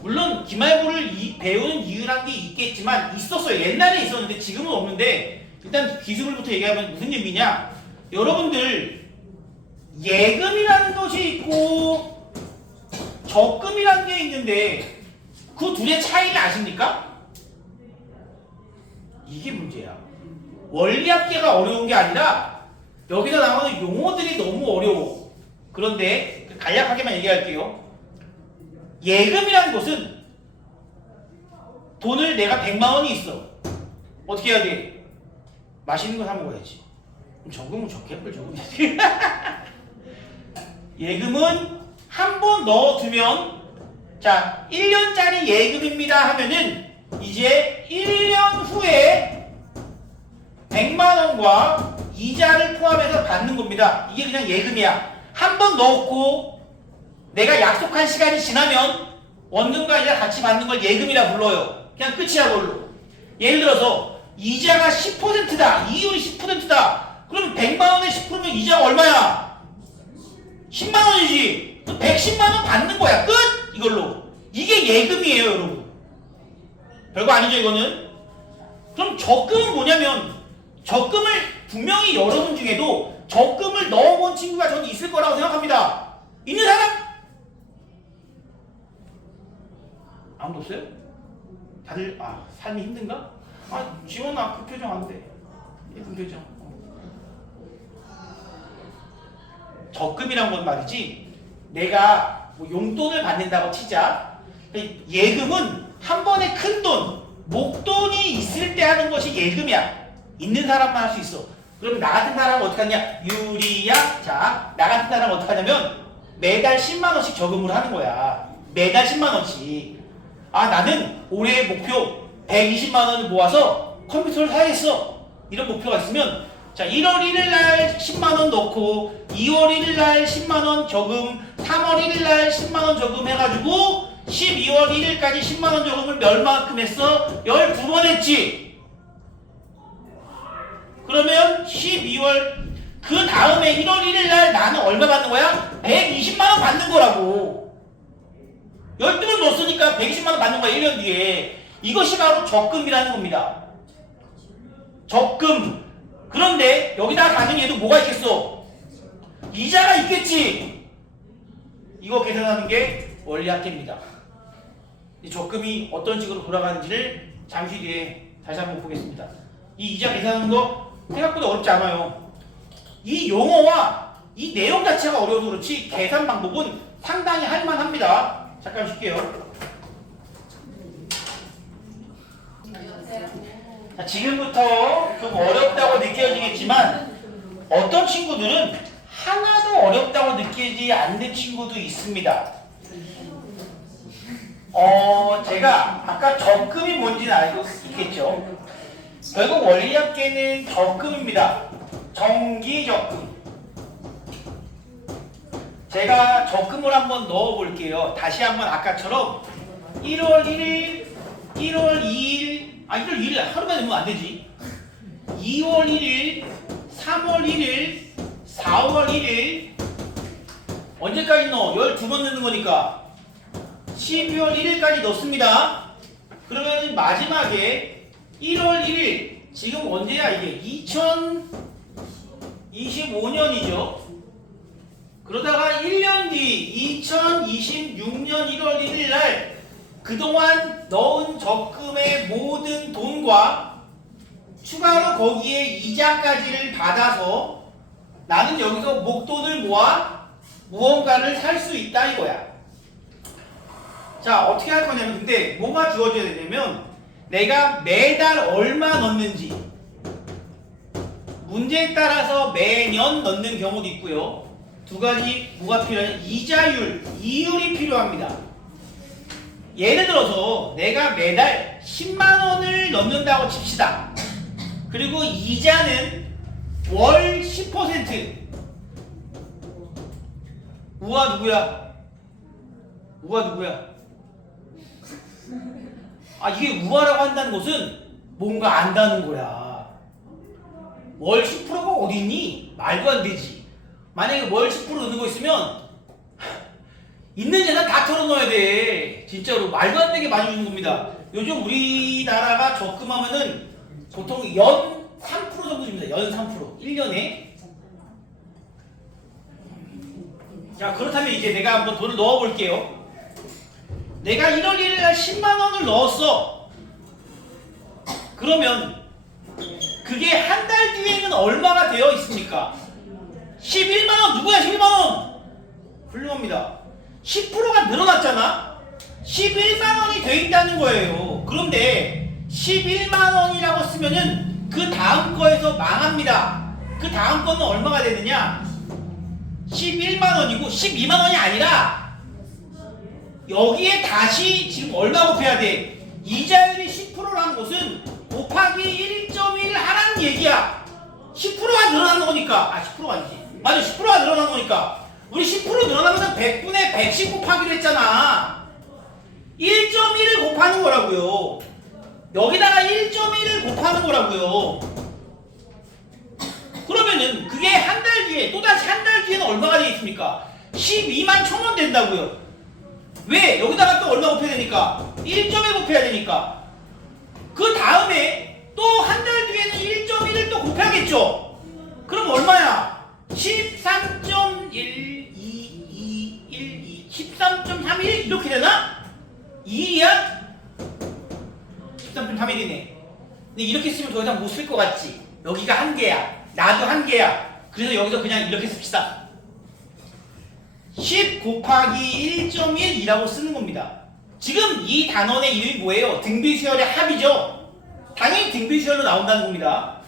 물론 기말불을 배우는 이유란 게 있겠지만 있었어요. 옛날에 있었는데 지금은 없는데, 일단 기수불부터 얘기하면 무슨 의미냐, 여러분들 예금이라는 것이 있고 적금이라는 게 있는데 그 둘의 차이를 아십니까? 이게 문제야. 원리합계가 어려운 게 아니라 여기서 나오는 용어들이 너무 어려워. 그런데 간략하게만 얘기할게요. 예금이라는 것은 돈을 내가 100만 원이 있어. 어떻게 해야 돼? 맛있는 거 사 먹어야지. 그럼 적금은 적개뿔 적으면 되지. 예금은 한 번 넣어두면, 자 1년짜리 예금입니다 하면은 이제 1년 후에 100만 원과 이자를 포함해서 받는 겁니다. 이게 그냥 예금이야. 한 번 넣었고 내가 약속한 시간이 지나면 원금과 이자 같이 받는 걸 예금이라 불러요. 그냥 끝이야 그걸로. 예를 들어서 이자가 10%다. 이율이 10%다. 그럼 100만 원에 10%면 이자가 얼마야? 10만 원이지. 110만 원 받는 거야. 끝! 이걸로. 이게 예금이에요 여러분. 별거 아니죠 이거는. 그럼 적금은 뭐냐면, 적금을 분명히 여러분 중에도 적금을 넣어본 친구가 저는 있을 거라고 생각합니다. 있는 사람? 아무도 없어요? 다들 삶이 힘든가? 지원아 그 표정 안 돼. 예쁜 표정. 적금이란 건 말이지, 내가 뭐 용돈을 받는다고 치자. 예금은 한 번에 큰 돈, 목돈이 있을 때 하는 것이 예금이야. 있는 사람만 할 수 있어. 그럼 나 같은 사람은 어떻게 하냐? 유리야. 자, 나 같은 사람은 어떻게 하냐면 매달 10만 원씩 저금을 하는 거야. 매달 10만 원씩. 나는 올해의 목표 120만 원을 모아서 컴퓨터를 사야겠어. 이런 목표가 있으면, 자 1월 1일 날 10만 원 넣고 2월 1일 날 10만 원 저금, 3월 1일 날 10만 원 저금 해가지고 12월 1일까지 10만 원 저금을 얼마만큼 했어? 12번 했지. 그러면 12월 그 다음에 1월 1일 날 나는 얼마 받는 거야? 120만 원 받는 거라고. 12번 넣었으니까 120만 원 받는 거야 1년 뒤에. 이것이 바로 적금이라는 겁니다. 적금. 그런데 여기다가 가는 얘도 뭐가 있겠어? 이자가 있겠지. 이거 계산하는 게 원리합계입니다. 이 적금이 어떤 식으로 돌아가는지를 잠시 뒤에 다시 한번 보겠습니다. 이 이자 계산하는 거 생각보다 어렵지 않아요. 이 용어와 이 내용 자체가 어려워서 그렇지 계산 방법은 상당히 할만합니다. 잠깐 쉴게요. 자, 지금부터 좀 어렵다고 느껴지겠지만 어떤 친구들은 하나도 어렵다고 느끼지 않는 친구도 있습니다. 제가 아까 적금이 뭔지는 알고 있겠죠. 결국 원리합계는 적금입니다. 정기적금. 제가 적금을 한번 넣어 볼게요. 다시 한번 아까처럼 1월 1일, 1월 2일, 1월 2일 하루가 되면 안 되지. 2월 1일, 3월 1일, 4월 1일. 언제까지 넣어? 12번 넣는 거니까 12월 1일까지 넣습니다. 그러면 마지막에 1월 1일, 지금 언제야 이게? 2025년이죠. 그러다가 1년 뒤 2026년 1월 1일 날 그동안 넣은 적금의 모든 돈과 추가로 거기에 이자까지를 받아서 나는 여기서 목돈을 모아 무언가를 살 수 있다 이거야. 자, 어떻게 할 거냐면, 근데 뭐가 주어져야 되냐면 내가 매달 얼마 넣는지, 문제에 따라서 매년 넣는 경우도 있고요. 두 가지 뭐가 필요하냐? 이자율, 이율이 필요합니다. 예를 들어서 내가 매달 10만 원을 넣는다고 칩시다. 그리고 이자는 월 10%. 우와 누구야? 우와 누구야? 아 이게 우화라고 한다는 것은 뭔가 안다는 거야. 월 10%가 어디 있니? 말도 안 되지. 만약에 월 10% 넣는 거 있으면 있는 재산 다 털어넣어야 돼. 진짜로 말도 안 되게 많이 주는 겁니다. 요즘 우리나라가 적금하면은 보통 연 3% 정도 줍니다. 연 3%. 1년에. 자 그렇다면 이제 내가 한번 돈을 넣어볼게요. 내가 1월 1일 날 10만 원을 넣었어. 그러면 그게 한 달 뒤에는 얼마가 되어 있습니까? 11만 원. 누구야 11만 원? 훌륭합니다. 10%가 늘어났잖아. 11만 원이 돼 있다는 거예요. 그런데 11만 원이라고 쓰면은 그 다음 거에서 망합니다. 그 다음 거는 얼마가 되느냐? 11만 원이고 12만 원이 아니라 여기에 다시 지금 얼마 곱해야 돼? 이자율이 10%라는 것은 곱하기 1.1 하라는 얘기야. 10%가 늘어나는 거니까. 아 10%가 아니지. 맞아 10%가 늘어나는 거니까. 우리 10% 늘어나면 100분의 100씩 곱하기로 했잖아. 1.1을 곱하는 거라고요. 여기다가 1.1을 곱하는 거라고요. 그러면은 그게 한 달 뒤에 또다시 한 달 뒤에는 얼마가 되어 있습니까? 12만 1,000원 된다고요. 왜? 여기다가 또 얼마 곱해야 되니까? 1.1 곱해야 되니까. 그 다음에 또 한 달 뒤에는 1.1을 또 곱해야겠죠? 그럼 얼마야? 13.12212 13.31 이렇게 되나? 2이야? 13.31이네. 근데 이렇게 쓰면 더 이상 못 쓸 것 같지? 여기가 한 개야. 나도 한 개야. 그래서 여기서 그냥 이렇게 씁시다. 10 곱하기 1.12라고 쓰는 겁니다. 지금 이 단원의 이름이 뭐예요? 등비수열의 합이죠? 당연히 등비수열로 나온다는 겁니다.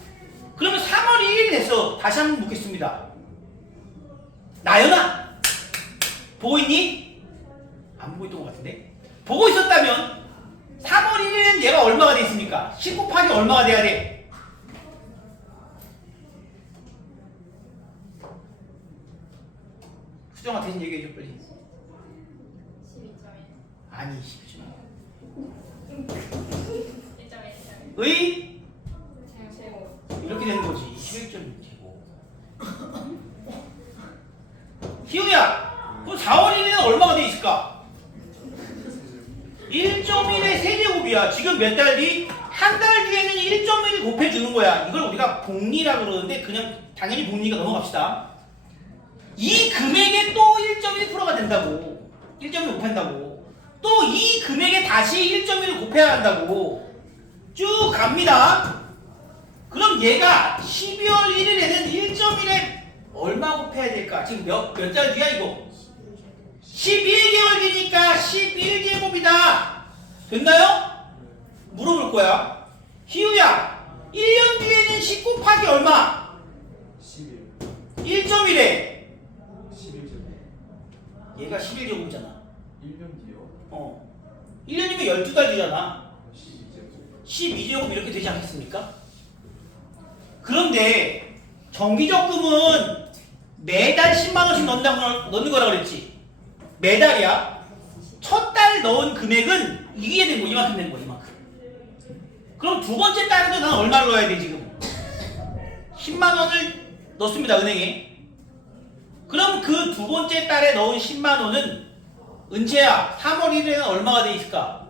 그러면 3월 1일이 됐어. 다시 한번 묻겠습니다. 나연아! 보고 있니? 안 보고 있던 것 같은데? 보고 있었다면 3월 1일은 얘가 얼마가 돼 있습니까? 10 곱하기 얼마가 돼야 돼? 수정아 대신 얘기해줘 빨리. 12.1. 아니 10점. 1.1. 의? 제곱. 이렇게 되는 거지. 11점 제곱. 희우야, 그럼 4월 1일은 얼마가 돼 있을까? 1.1의 세제곱이야. 지금 몇 달 뒤? 한 달 뒤에는 1.1을 곱해주는 거야. 이걸 우리가 복리라고 그러는데 그냥 당연히 복리가 넘어갑시다. 이 금액에 또 1.1%가 된다고. 1.1 곱한다고. 또 이 금액에 다시 1.1을 곱해야 한다고. 쭉 갑니다. 그럼 얘가 12월 1일에는 1.1에 얼마 곱해야 될까? 지금 몇 달 뒤야 이거? 11개월 뒤니까 11제곱이다. 됐나요? 물어볼 거야. 희우야, 1년 뒤에는 10 곱하기 얼마? 11 1.1에 11제곱 얘가 11제곱이잖아. 1년 뒤요? 1년이면 12달 뒤잖아. 12제곱 12제곱 이렇게 되지 않겠습니까? 그런데 정기적금은 매달 10만원씩 넣는 거라 그랬지. 매달이야. 첫 달 넣은 금액은 이게 되고 이만큼 되는 거야. 이만큼. 그럼 두 번째 달에도 난 얼마를 넣어야 돼 지금? 10만원을 넣습니다 은행에. 그럼 그 두 번째 달에 넣은 10만원은 은채야 3월 1일에는 얼마가 돼 있을까?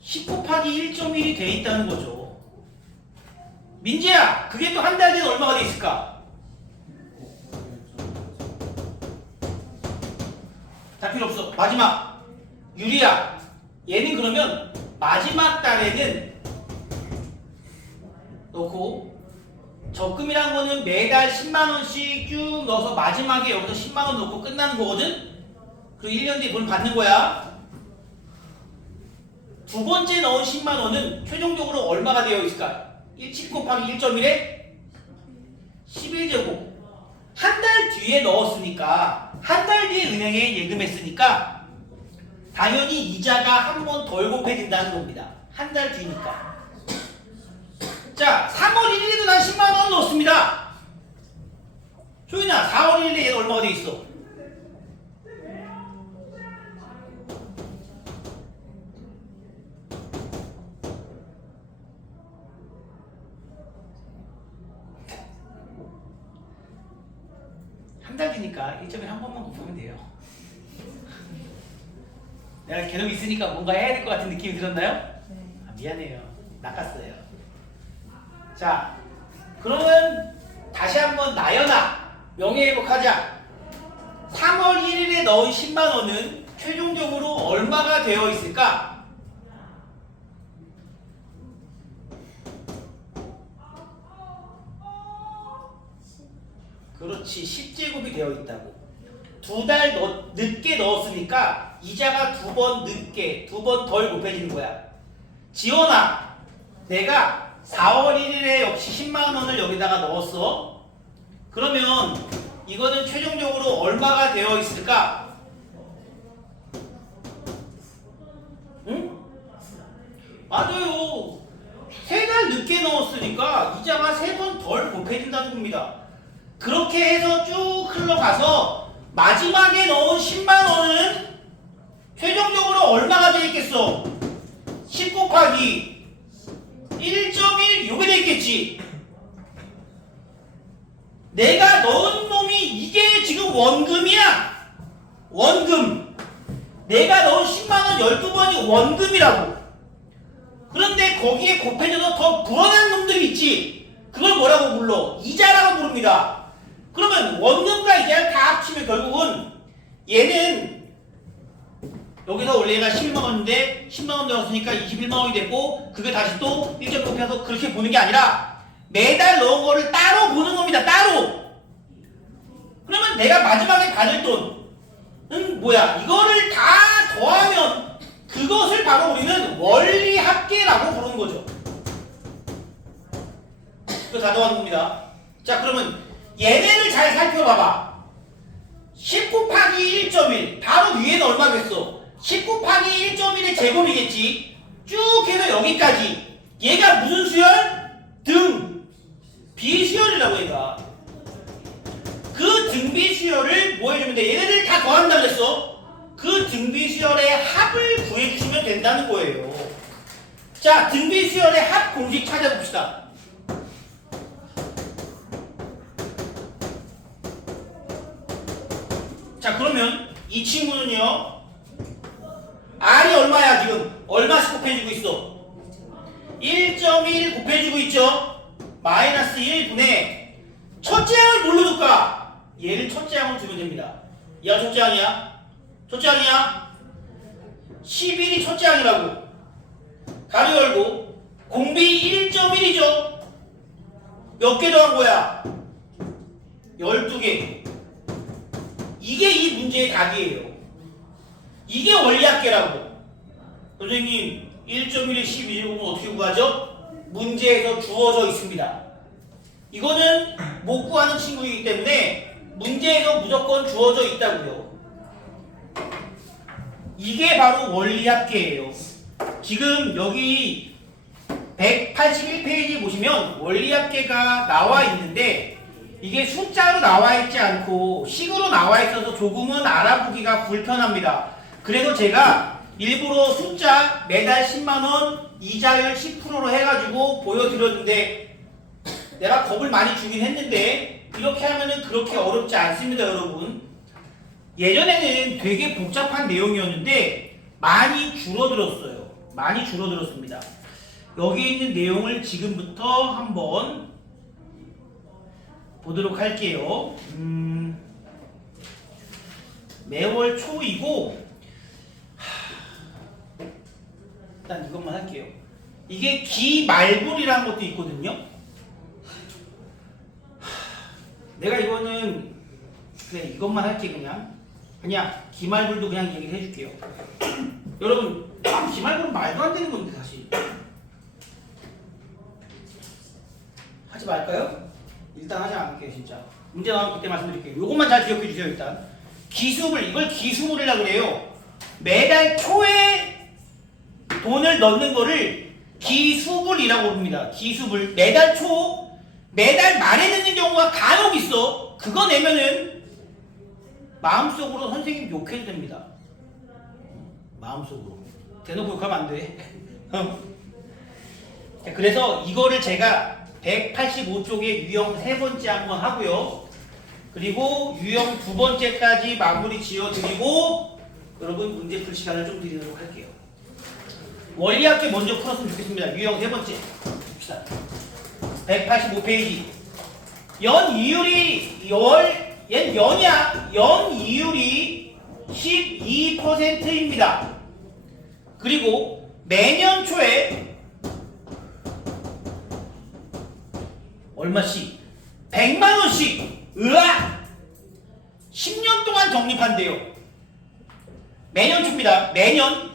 10 곱하기 1.1이 돼 있다는 거죠. 민재야, 그게 또 한 달 뒤에 얼마가 돼 있을까? 다 필요 없어. 마지막. 유리야, 얘는 그러면 마지막 달에는 넣고 적금이란 거는 매달 10만원씩 쭉 넣어서 마지막에 여기서 10만원 넣고 끝나는 거거든? 그리고 1년 뒤에 돈 받는 거야. 두 번째 넣은 10만원은 최종적으로 얼마가 되어 있을까? 10 곱하기 1.1에 11제곱. 한 달 뒤에 넣었으니까, 한 달 뒤에 은행에 예금했으니까 당연히 이자가 한 번 덜 곱해진다는 겁니다. 한 달 뒤니까. 자, 3월 1일에도 난 10만 원 넣었습니다. 소윤아, 4월 1일에 얘가 얼마가 돼 있어? 한 달 뒤니까 1.1 한 번만 곱하면 돼요. 내가 계속 있으니까 뭔가 해야 될 것 같은 느낌이 들었나요? 아, 미안해요. 낚았어요. 자, 그러면 다시 한번 나연아 명예회복하자. 3월 1일에 넣은 10만 원은 최종적으로 얼마가 되어 있을까? 그렇지, 10제곱이 되어 있다고. 2달 늦게 넣었으니까 이자가 2번 늦게, 2번 덜 곱해지는 거야. 지원아, 내가 4월 1일에 역시 10만 원을 여기다가 넣었어. 그러면 이거는 최종적으로 얼마가 되어 있을까? 응? 맞아요. 3달 늦게 넣었으니까 이자가 3번 덜 곱해진다는 겁니다. 그렇게 해서 쭉 흘러가서 마지막에 넣은 10만 원은 최종적으로 얼마가 되겠어? 10 곱하기 1.1 요게 되겠지. 내가 넣은 놈이 이게 지금 원금이야. 원금. 내가 넣은 10만 원 12번이 원금이라고. 그런데 거기에 곱해져서 더 불어난 놈들이 있지. 그걸 뭐라고 불러? 이자라고 부릅니다. 그러면 원금과 이자를 다 합치면 결국은 얘는 여기서 원래 얘가 11만 원인데 10만 원 넣었으니까 21만 원이 됐고, 그게 다시 또 1점 곱해서 그렇게 보는 게 아니라 매달 넣은 거를 따로 보는 겁니다. 따로. 그러면 내가 마지막에 받을 돈은 뭐야? 이거를 다 더하면 그것을 바로 우리는 원리합계라고 부르는 거죠. 이거 다 더하는 겁니다. 자, 그러면 얘네를 잘 살펴봐봐. 10 곱하기 1.1 바로 위에는 얼마겠어? 10 곱하기 1.1의 제곱이겠지. 쭉 해서 여기까지. 얘가 무슨 수열? 등 비수열이라고 얘가. 그 등비수열을 뭐 해주면 돼? 얘네들 다 더한다고 했어. 그 등비수열의 합을 구해주시면 된다는 거예요. 자, 등비수열의 합 공식 찾아봅시다. 자, 그러면 이 친구는요, R이 얼마야 지금? 얼마씩 곱해주고 있어? 1.1 곱해주고 있죠? 마이너스 1분의 첫째 항을 뭘로 둘까? 얘를 첫째 항으로 두면 됩니다. 얘가 첫째 항이야? 첫째 항이야? 11이 첫째 항이라고. 가로 열고 공비 1.1이죠? 몇 개 더한 거야? 12개. 이게 이 문제의 답이에요. 이게 원리합계라고. 선생님, 1.1에 12제곱은 어떻게 구하죠? 문제에서 주어져 있습니다. 이거는 못 구하는 친구이기 때문에 문제에서 무조건 주어져 있다고요. 이게 바로 원리합계예요. 지금 여기 181페이지 보시면 원리합계가 나와 있는데 이게 숫자로 나와 있지 않고 식으로 나와 있어서 조금은 알아보기가 불편합니다. 그래서 제가 일부러 숫자 매달 10만원 이자율 10%로 해가지고 보여드렸는데 내가 겁을 많이 주긴 했는데 이렇게 하면은 그렇게 어렵지 않습니다, 여러분. 예전에는 되게 복잡한 내용이었는데 많이 줄어들었어요. 많이 줄어들었습니다. 여기 있는 내용을 지금부터 한번 보도록 할게요. 매월 초이고 일단 이것만 할게요. 이게 기말불이라는 것도 있거든요. 내가 이거는 그래 이것만 할게. 그냥 기말불도 그냥 얘기를 해줄게요. 여러분 기말불은 말도 안 되는 건데 사실. 말까요? 일단 하지 않을게요 진짜. 문제 나오면 그때 말씀드릴게요. 요것만 잘 기억해 주세요 일단. 기수물, 이걸 기수물이라고 그래요. 매달 초에 돈을 넣는 거를 기수불이라고 부릅니다. 기수불. 매달 초, 매달 말에 넣는 경우가 간혹 있어. 그거 내면은 마음속으로 선생님 욕해도 됩니다. 마음속으로. 대놓고 욕하면 안 돼. 자, 그래서 이거를 제가 185쪽에 유형 3번째 한번 하고요. 그리고 유형 2번째까지 마무리 지어드리고 여러분 문제 풀 시간을 좀 드리도록 할게요. 원리학계 먼저 풀었으면 좋겠습니다. 유형 3번째 봅시다. 185페이지. 연 이율이 얘는 연이야. 연 이율이 12%입니다. 그리고 매년 초에 얼마씩? 100만원씩! 으악! 10년 동안 적립한대요. 매년 초입니다. 매년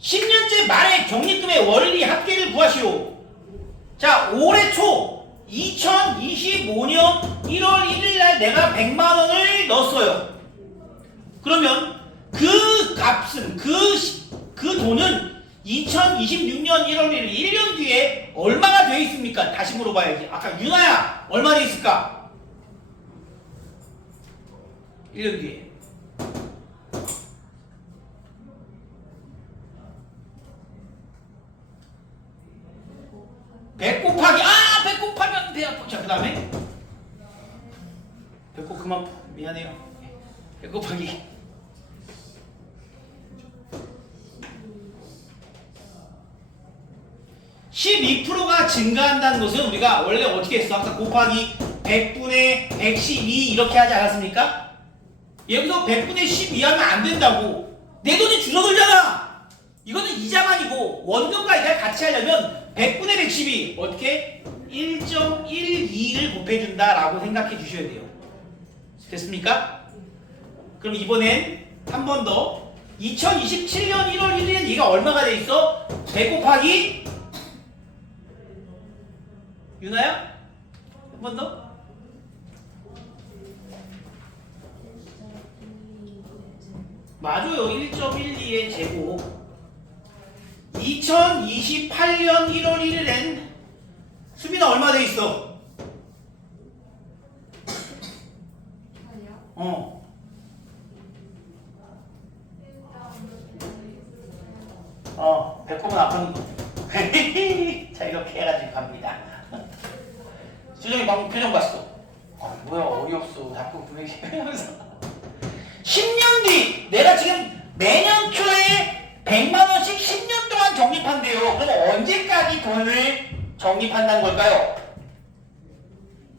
10년째 말에 적립금의 원리 합계를 구하시오. 자, 올해 초 2025년 1월 1일 날 내가 100만원을 넣었어요. 그러면 그 값은 그 돈은 2026년 1월 1일 1년 뒤에 얼마가 되어 있습니까? 다시 물어봐야지. 아까 윤아야 얼마 되어 있을까? 1년 뒤에 100 곱하기 100 곱하면 배 아파. 자, 그 다음에 100 곱 그만 미안해요. 100 곱하기 12%가 증가한다는 것은 우리가 원래 어떻게 했어? 아까 곱하기 100분의 112 이렇게 하지 않았습니까? 여기서 100분의 12 하면 안 된다고. 내 돈이 줄어들잖아. 이거는 이자만이고 원금과 이자를 같이 하려면 100분의 112 어떻게? 1.12를 곱해준다라고 생각해 주셔야 돼요. 됐습니까? 그럼 이번엔 한 번 더 2027년 1월 1일엔 얘가 얼마가 돼 있어? 100 곱하기 윤아야? 한 번 더? 맞아요. 1.12의 제곱. 2028년 1월 1일엔 수빈아 얼마 돼 있어? 아니요. 100곱은 아픈 자, 이렇게 해가지고 갑니다. 수정이 방금 표정 봤어. 뭐야, 어이없어. 자꾸 그러면서 10년 뒤 내가 지금 매년 초에 100만원씩 10년 동안 적립한대요. 그럼 언제까지 돈을 적립한다는 걸까요?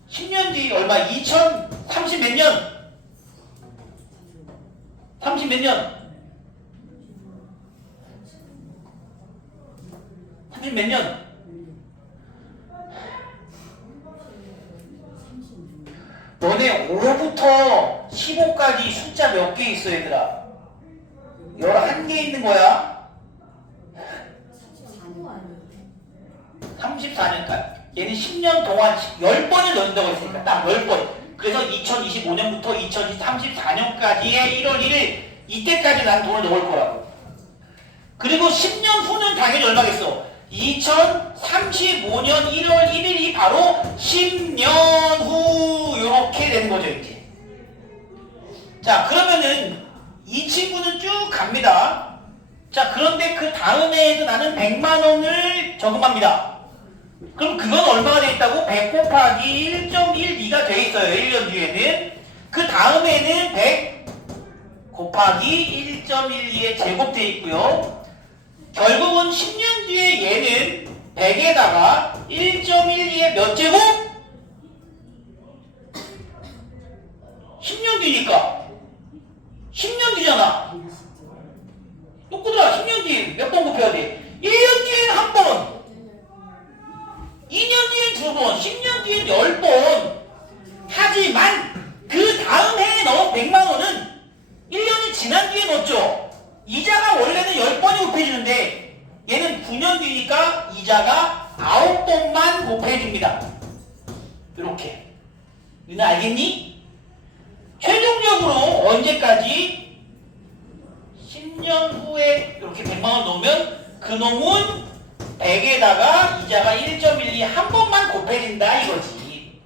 10년 뒤 얼마? 2030 몇 년? 30 몇 년? 30 몇 년? 너네 5부터 15까지 숫자 몇 개 있어 얘들아? 11개 있는 거야? 34년간 얘는 10년 동안 10번을 넣는다고 했으니까 딱 10번. 그래서 2025년부터 2034년까지의 1월 1일 이때까지 난 돈을 넣을 거라고. 그리고 10년 후는 당연히 얼마겠어? 2035년 1월 1일이 바로 10년 후 이렇게 되는 거죠 이제. 자, 그러면은 이 친구는 쭉 갑니다. 자, 그런데 그 다음 해에도 나는 100만 원을 저금합니다. 그럼 그건 얼마가 돼 있다고? 100 곱하기 1.12가 돼 있어요. 1년 뒤에는. 그 다음에는 100 곱하기 1.12에 제곱돼 있고요. 결국은 10년 뒤에 얘는 100에다가 1.12에 몇 제곱? 10년 뒤니까 10년 뒤잖아. 똑꾸들아, 10년 뒤에 몇 번 곱해야 돼? 1년 뒤엔 한 번, 2년 뒤엔 두 번, 10년 뒤엔 10번. 하지만 그 다음 해에 넣은 100만 원은 1년이 지난 뒤에 넣었죠. 이자가 원래는 10번이 곱해지는데 얘는 9년 뒤니까 이자가 9번만 곱해집니다. 이렇게. 너네 알겠니? 최종적으로 언제까지? 10년 후에 이렇게 100만 원 넣으면 그놈은 100에다가 이자가 1.12 한 번만 곱해진다 이거지.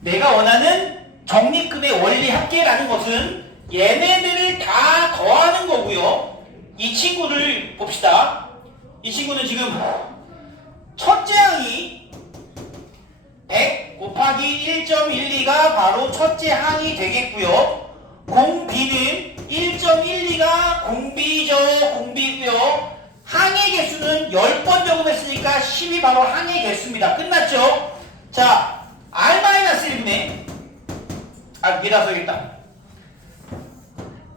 내가 원하는 적립금의 원리 합계라는 것은 얘네들을 다 더하는 거고요. 이 친구를 봅시다. 이 친구는 지금 첫째 항이 100 곱하기 1.12가 바로 첫째 항이 되겠고요. 공비는 1.12가 공비죠. 공비고요. 항의 개수는 10번 적용했으니까 10이 바로 항의 개수입니다. 끝났죠? 자, R-1분의 얘다 써야겠다.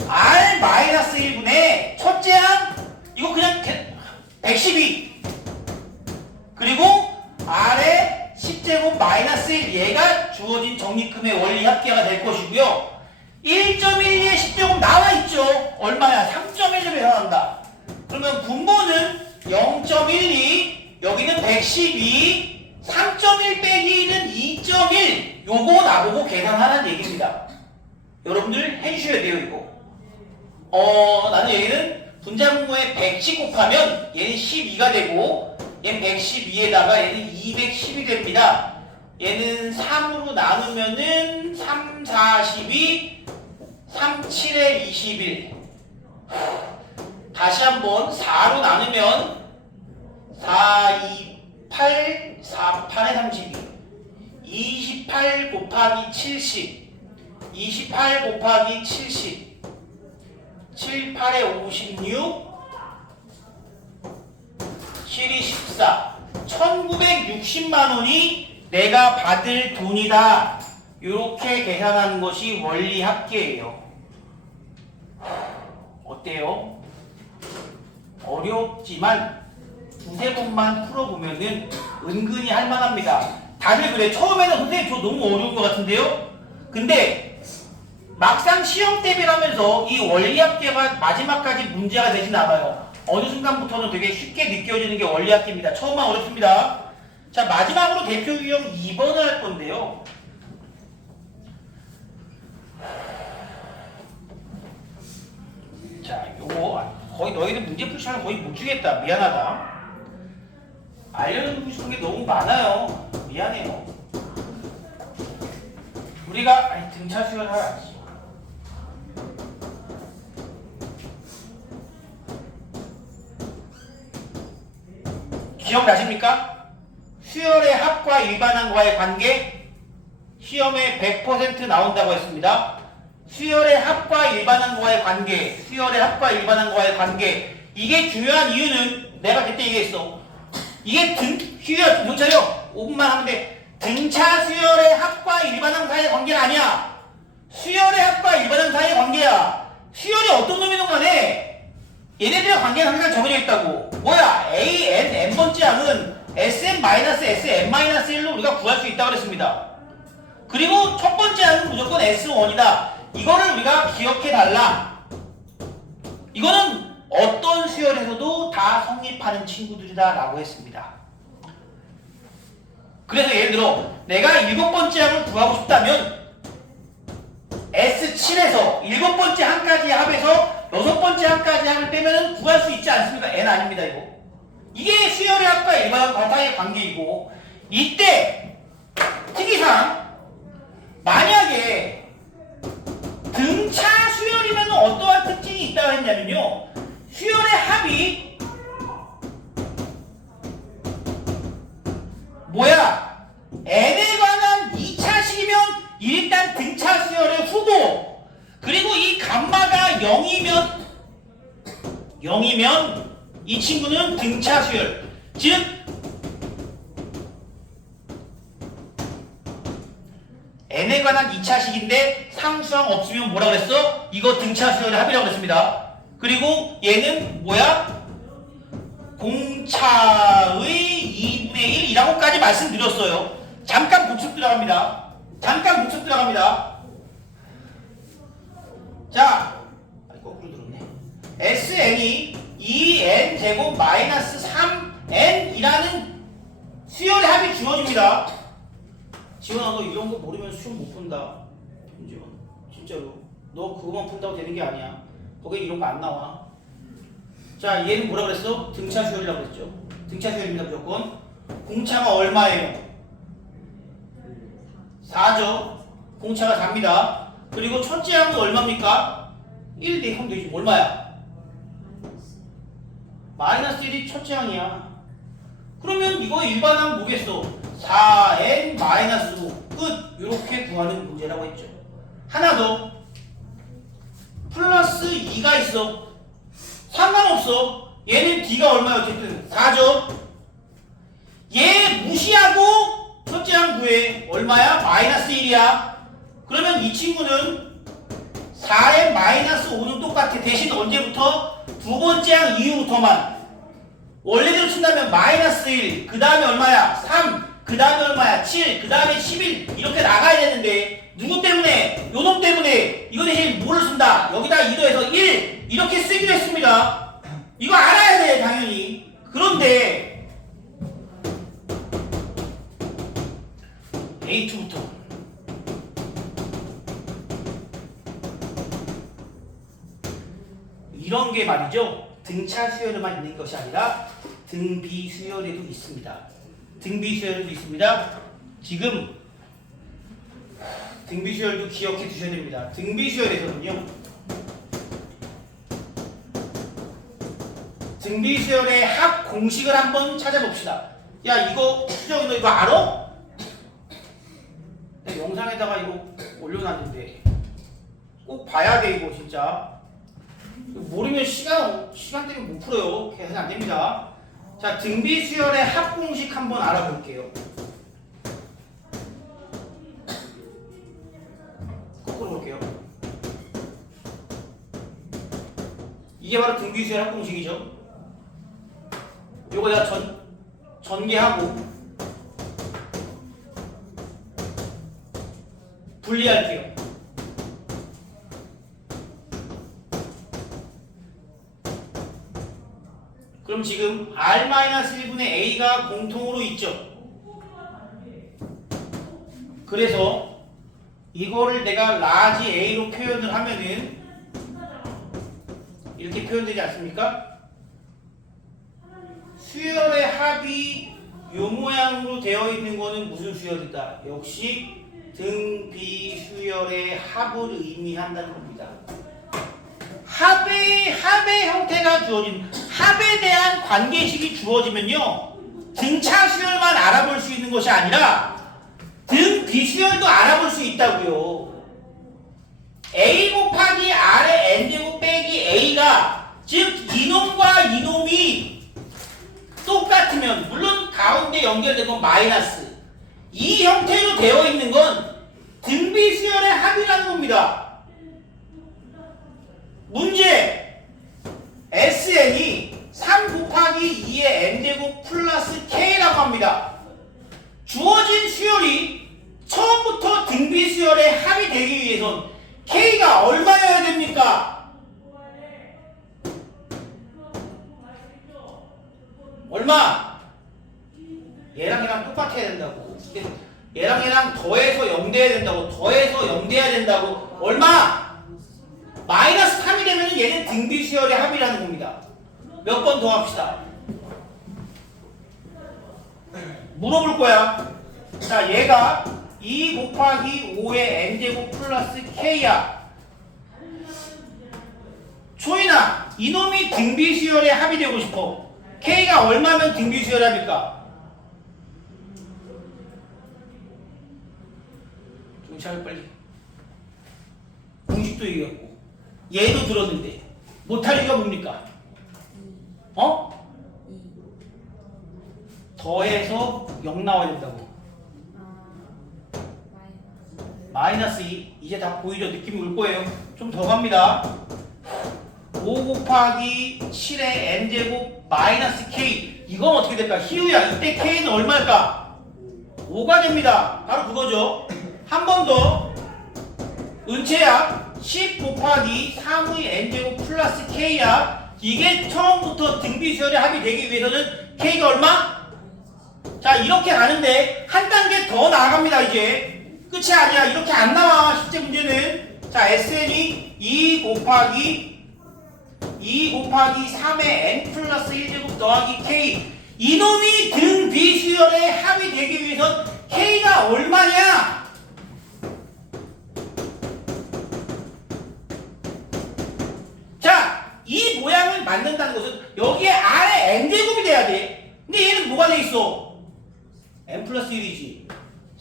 R-1분의 첫째 항 이거 그냥 112 그리고 R의 10제곱 마이너스 1 얘가 주어진 적립금의 원리 합계가 될 것이고요. 1.12의 10제곱 나와있죠? 얼마야? 3.1을 계산한다. 그러면 분모는 0.12 여기는 112 3.1 빼기 1은 2.1 요거 나보고 계산하라는 얘기입니다. 여러분들 해주셔야 돼요 이거. 나는 얘는 분자분모에 110 곱하면 얘는 12가 되고 얘는 112에다가 얘는 210이 됩니다. 얘는 3으로 나누면은 3, 4, 12 3, 7에 21 다시 한번 4로 나누면 4, 2, 8 4, 8에 32 28 곱하기 70 28 곱하기 70 7, 8에 56 7이 14 1960만원이 내가 받을 돈이다. 이렇게 계산하는 것이 원리 합계예요. 어때요? 어렵지만 두세 번만 풀어보면은 은근히 할만합니다. 다들 그래. 처음에는 선생님 저 너무 어려운 것 같은데요? 근데 막상 시험 대비하면서 이 원리 합계가 마지막까지 문제가 되진 않아요. 어느 순간부터는 되게 쉽게 느껴지는 게 원리 합계입니다. 처음만 어렵습니다. 자, 마지막으로 대표 유형 2번을 할 건데요. 자, 요거 거의 너희들 문제 풀 시간 거의 못 주겠다. 미안하다. 알려주고 싶은 게 너무 많아요. 미안해요. 우리가 등차 수열을 하지. 기억나십니까? 수열의 합과 일반항과의 관계 시험에 100% 나온다고 했습니다. 수열의 합과 일반항과의 관계, 수열의 합과 일반항과의 관계 이게 중요한 이유는 내가 그때 얘기했어. 이게 수열, 못 차려. 5분만 하면 돼. 등차 수열의 합과 일반항 사이의 관계는 아니야. 수열의 합과 일반항 사이의 관계야. 수열이 어떤 놈이든 간에 얘네들의 관계는 항상 정해져 있다고. 뭐야? A, N, N번째 항은 Sn-Sn-1로 우리가 구할 수 있다고 그랬습니다. 그리고 첫 번째 항은 무조건 S1이다. 이거를 우리가 기억해 달라. 이거는 어떤 수열에서도 다 성립하는 친구들이다 라고 했습니다. 그래서 예를 들어 내가 7번째 항을 구하고 싶다면 S7에서 7번째 항까지 합해서 6번째 항까지 항을 빼면 구할 수 있지 않습니까? N 아닙니다 이거. 이게 수열의 합과 일반항 사이의 관계이고 이때 특이사항 만약에 등차 수열이면 어떠한 특징이 있다고 했냐면요. 수열의 합이 뭐야? n에 관한 2차식이면 일단 등차 수열의 후보 그리고 이 감마가 0이면 이 친구는 등차 수열 즉 n에 관한 2차식인데 상수항 없으면 뭐라 그랬어? 이거 등차 수열의 합이라고 그랬습니다. 그리고 얘는 뭐야? 공차의 2분의 1이라고까지 말씀드렸어요. 잠깐 복습 들어갑니다. 자, 거꾸로 들었네. Sn이 2n 제곱 마이너스 3n이라는 수열의 합이 주어집니다. 지원아 너 이런 거 모르면 시험 못 푼다. 김지원 진짜로 너 그거만 푼다고 되는 게 아니야. 거기 이런 거 안 나와. 자 얘는 뭐라 그랬어? 등차 수열이라고 그랬죠. 등차 수열입니다 무조건. 공차가 얼마예요? 4죠. 공차가 4입니다. 그리고 첫째 항은 얼마입니까? 1 대입하면 되지. 얼마야? 마이너스 1이 첫째 항이야. 그러면 이거 일반항 뭐겠어? 4n 마이너스 5 끝. 이렇게 구하는 문제라고 했죠. 하나 더. 플러스 2가 있어. 상관없어. 얘는 d가 얼마야? 어쨌든 4죠. 얘 무시하고 첫째 항 구해. 얼마야? 마이너스 1이야. 그러면 이 친구는 4n 마이너스 5는 똑같아. 대신 언제부터? 두 번째 항 이후부터만. 원래대로 친다면 마이너스 1, 그 다음에 얼마야? 3, 그 다음에 얼마야? 7, 그 다음에 11 이렇게 나가야 되는데 누구 때문에? 요놈 때문에 이거 대신 뭐를 쓴다? 여기다 2 더해서 1 이렇게 쓰기로 했습니다. 이거 알아야 돼 당연히. 그런데 A2부터 이런 게 말이죠. 등차 수열에만 있는 것이 아니라 등비 수열에도 있습니다. 등비 수열에도 있습니다. 지금 등비 수열도 기억해 두셔야 됩니다. 등비 수열에서는요. 등비 수열의 합 공식을 한번 찾아봅시다. 야 이거 수정이 너 이거 알아? 내가 영상에다가 이거 올려놨는데 꼭 봐야 돼 이거 진짜. 모르면 시간 때문에 못 풀어요. 계산이 안 됩니다. 자, 등비 수열의 합 공식 한번 알아볼게요. 거꾸로 볼게요. 이게 바로 등비 수열 합 공식이죠. 요거 내가 전개하고 분리할게요. 그럼 지금 R-1분의 A가 공통으로 있죠. 그래서 이거를 내가 라지 A로 표현을 하면은 이렇게 표현되지 않습니까? 수열의 합이 요 모양으로 되어 있는 거는 무슨 수열이다? 역시 등비 수열의 합을 의미한다는 겁니다. 합의 형태가 주어진 합에 대한 관계식이 주어지면요 등차 수열만 알아볼 수 있는 것이 아니라 등 비수열도 알아볼 수 있다고요. A 곱하기 R의 N제곱 빼기 A가 즉 이놈과 이놈이 똑같으면 물론 가운데 연결된 건 마이너스 이 형태로 되어 있는 건 등비수열의 합이라는 겁니다. 문제 SN이 3 곱하기 2의 N제곱 플러스 K라고 합니다. 주어진 수열이 처음부터 등비수열의 합이 되기 위해선 K가 얼마여야 됩니까? 얼마? 얘랑 똑같아야 된다고. 얘랑 더해서 0 돼야 된다고. 더해서 0 돼야 된다고. 얼마? 마이너스 3이 되면 얘는 등비수열의 합이라는 겁니다. 몇 번 더 합시다. 물어볼 거야. 자, 얘가 2 곱하기 5의 N제곱 플러스 K야. 초인아, 이놈이 등비수열의 합이 되고 싶어. K가 얼마면 등비수열의 합일까? 정찰 빨리. 공식도 얘기했고 얘도 들었는데 못할 이유가 뭡니까? 더해서 0 나와야 된다고. 마이너스 2 이제 다 보이죠? 느낌이 올 거예요. 좀 더 갑니다. 5 곱하기 7의 N제곱 마이너스 K 이건 어떻게 될까? 희우야 이때 K는 얼마일까? 5가 됩니다. 바로 그거죠. 한 번 더 은채야 10 곱하기 3의 N제곱 플러스 K야. 이게 처음부터 등비수열의 합이 되기 위해서는 K가 얼마? 자 이렇게 가는데 한 단계 더 나아갑니다. 이제 끝이 아니야. 이렇게 안 나와 실제 문제는. 자 SN이 2 곱하기 3의 n 플러스 1제곱 더하기 k. 이놈이 등 비수열에 합의되기 위해선 k가 얼마냐? 자, 이 모양을 만든다는 것은 여기에 아래 n제곱이 돼야 돼. 근데 얘는 뭐가 돼 있어? n 플러스 1이지.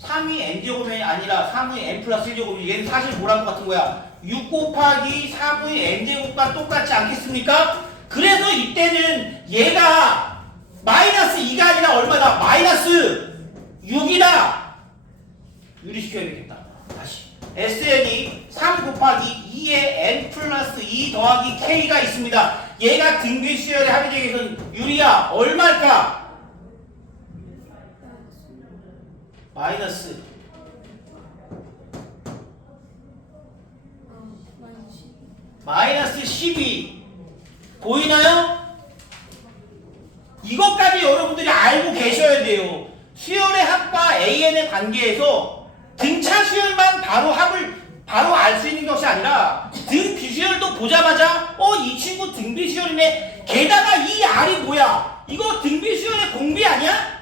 3이 n제곱이 아니라 3의 n 플러스 1제곱이. 얘는 사실 뭐라는 것 같은 거야? 6 곱하기 4분의 n제곱과 똑같지 않겠습니까? 그래서 이때는 얘가 마이너스 2가 아니라 얼마다? 마이너스 6이다. 유리시켜야 되겠다. 다시 SN이 3 곱하기 2의 n 플러스 2 더하기 k가 있습니다. 얘가 등비수열의 합의되기에서는 유리야 얼마일까? 마이너스 마이너스 12 보이나요? 이것까지 여러분들이 알고 계셔야 돼요. 수열의 합과 AN의 관계에서 등차 수열만 바로 알 수 있는 것이 아니라 등 비수열도 보자마자 이 친구 등 비수열이네. 게다가 이 R이 뭐야? 이거 등 비수열의 공비 아니야?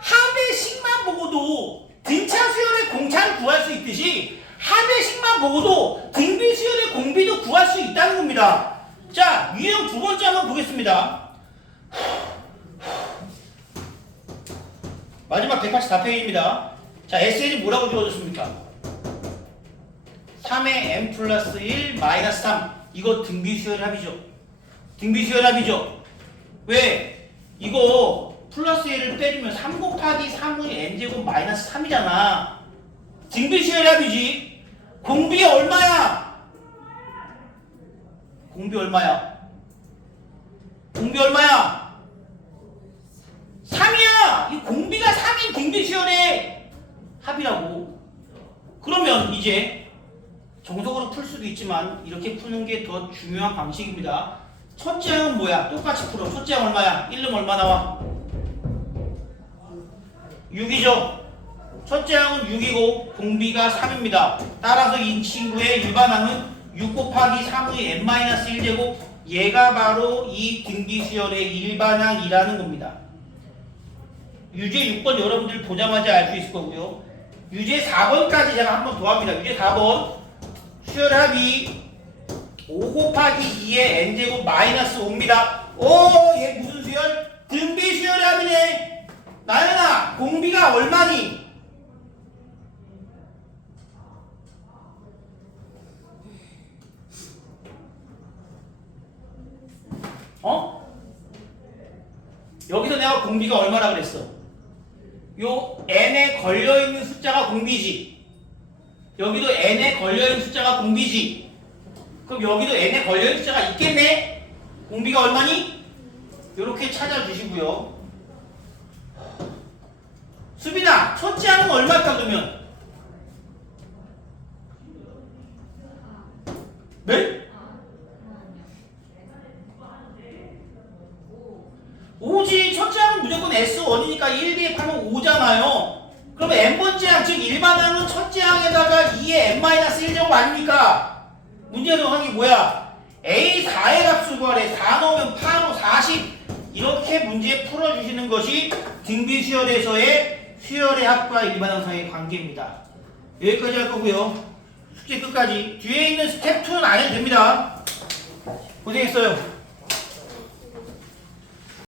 합의 식만 보고도 등차 수열의 공차를 구할 수 있듯이 합의 식만 보고도 등 비수열의 공비도 구할 수 있다는 겁니다. 자, 유형 두 번째 한번 보겠습니다. 마지막 184페이지입니다. 자, SN이 뭐라고 주어졌습니까? 3의 n 플러스 1 마이너스 3. 이거 등비수열 합이죠. 등비수열 합이죠. 왜? 이거 플러스 1을 빼주면 3 곱하기 3의 n제곱 마이너스 3이잖아. 등비수열 합이지. 공비 얼마야? 공비 얼마야? 공비 얼마야? 3이야! 이 공비가 3인 등비수열의 합이라고. 그러면 이제 정석으로 풀 수도 있지만 이렇게 푸는 게 더 중요한 방식입니다. 첫째 항은 뭐야? 똑같이 풀어. 첫째 항 얼마야? 1름 얼마 나와? 6이죠. 첫째 항은 6이고 공비가 3입니다. 따라서 이 친구의 일반항은 6 곱하기 3의 n-1제곱. 얘가 바로 이 등비수열의 일반항이라는 겁니다. 유제 6번 여러분들 보자마자 알 수 있을 거고요. 유제 4번까지 제가 한 번 더 합니다. 유제 4번 수열합이 5 곱하기 2의 n제곱 마이너스 5입니다. 얘 무슨 수열? 등비수열합이네. 나연아, 공비가 얼마니? 여기서 내가 공비가 얼마나 그랬어? 요 n에 걸려있는 숫자가 공비지. 여기도 n에 걸려있는 숫자가 공비지. 그럼 여기도 n에 걸려있는 숫자가 있겠네? 공비가 얼마니? 요렇게 찾아주시고요. 수빈아, 첫째 항은 얼마일까 그러면? 네? 5지. 첫째 항은 무조건 S1이니까 1, 2에 파면 5잖아요. 그러면 n번째 항, 즉 일반항은 첫째 항에다가 2의 n-1제곱 아닙니까? 문제 정확히 뭐야? A4의 값을 구하래. 4 넣으면 8호 40. 이렇게 문제 풀어주시는 것이 등비수열에서의 수열의 합과 일반항 사이의 관계입니다. 여기까지 할 거고요. 숙제 끝까지. 뒤에 있는 스텝 2는 안 해도 됩니다. 고생했어요.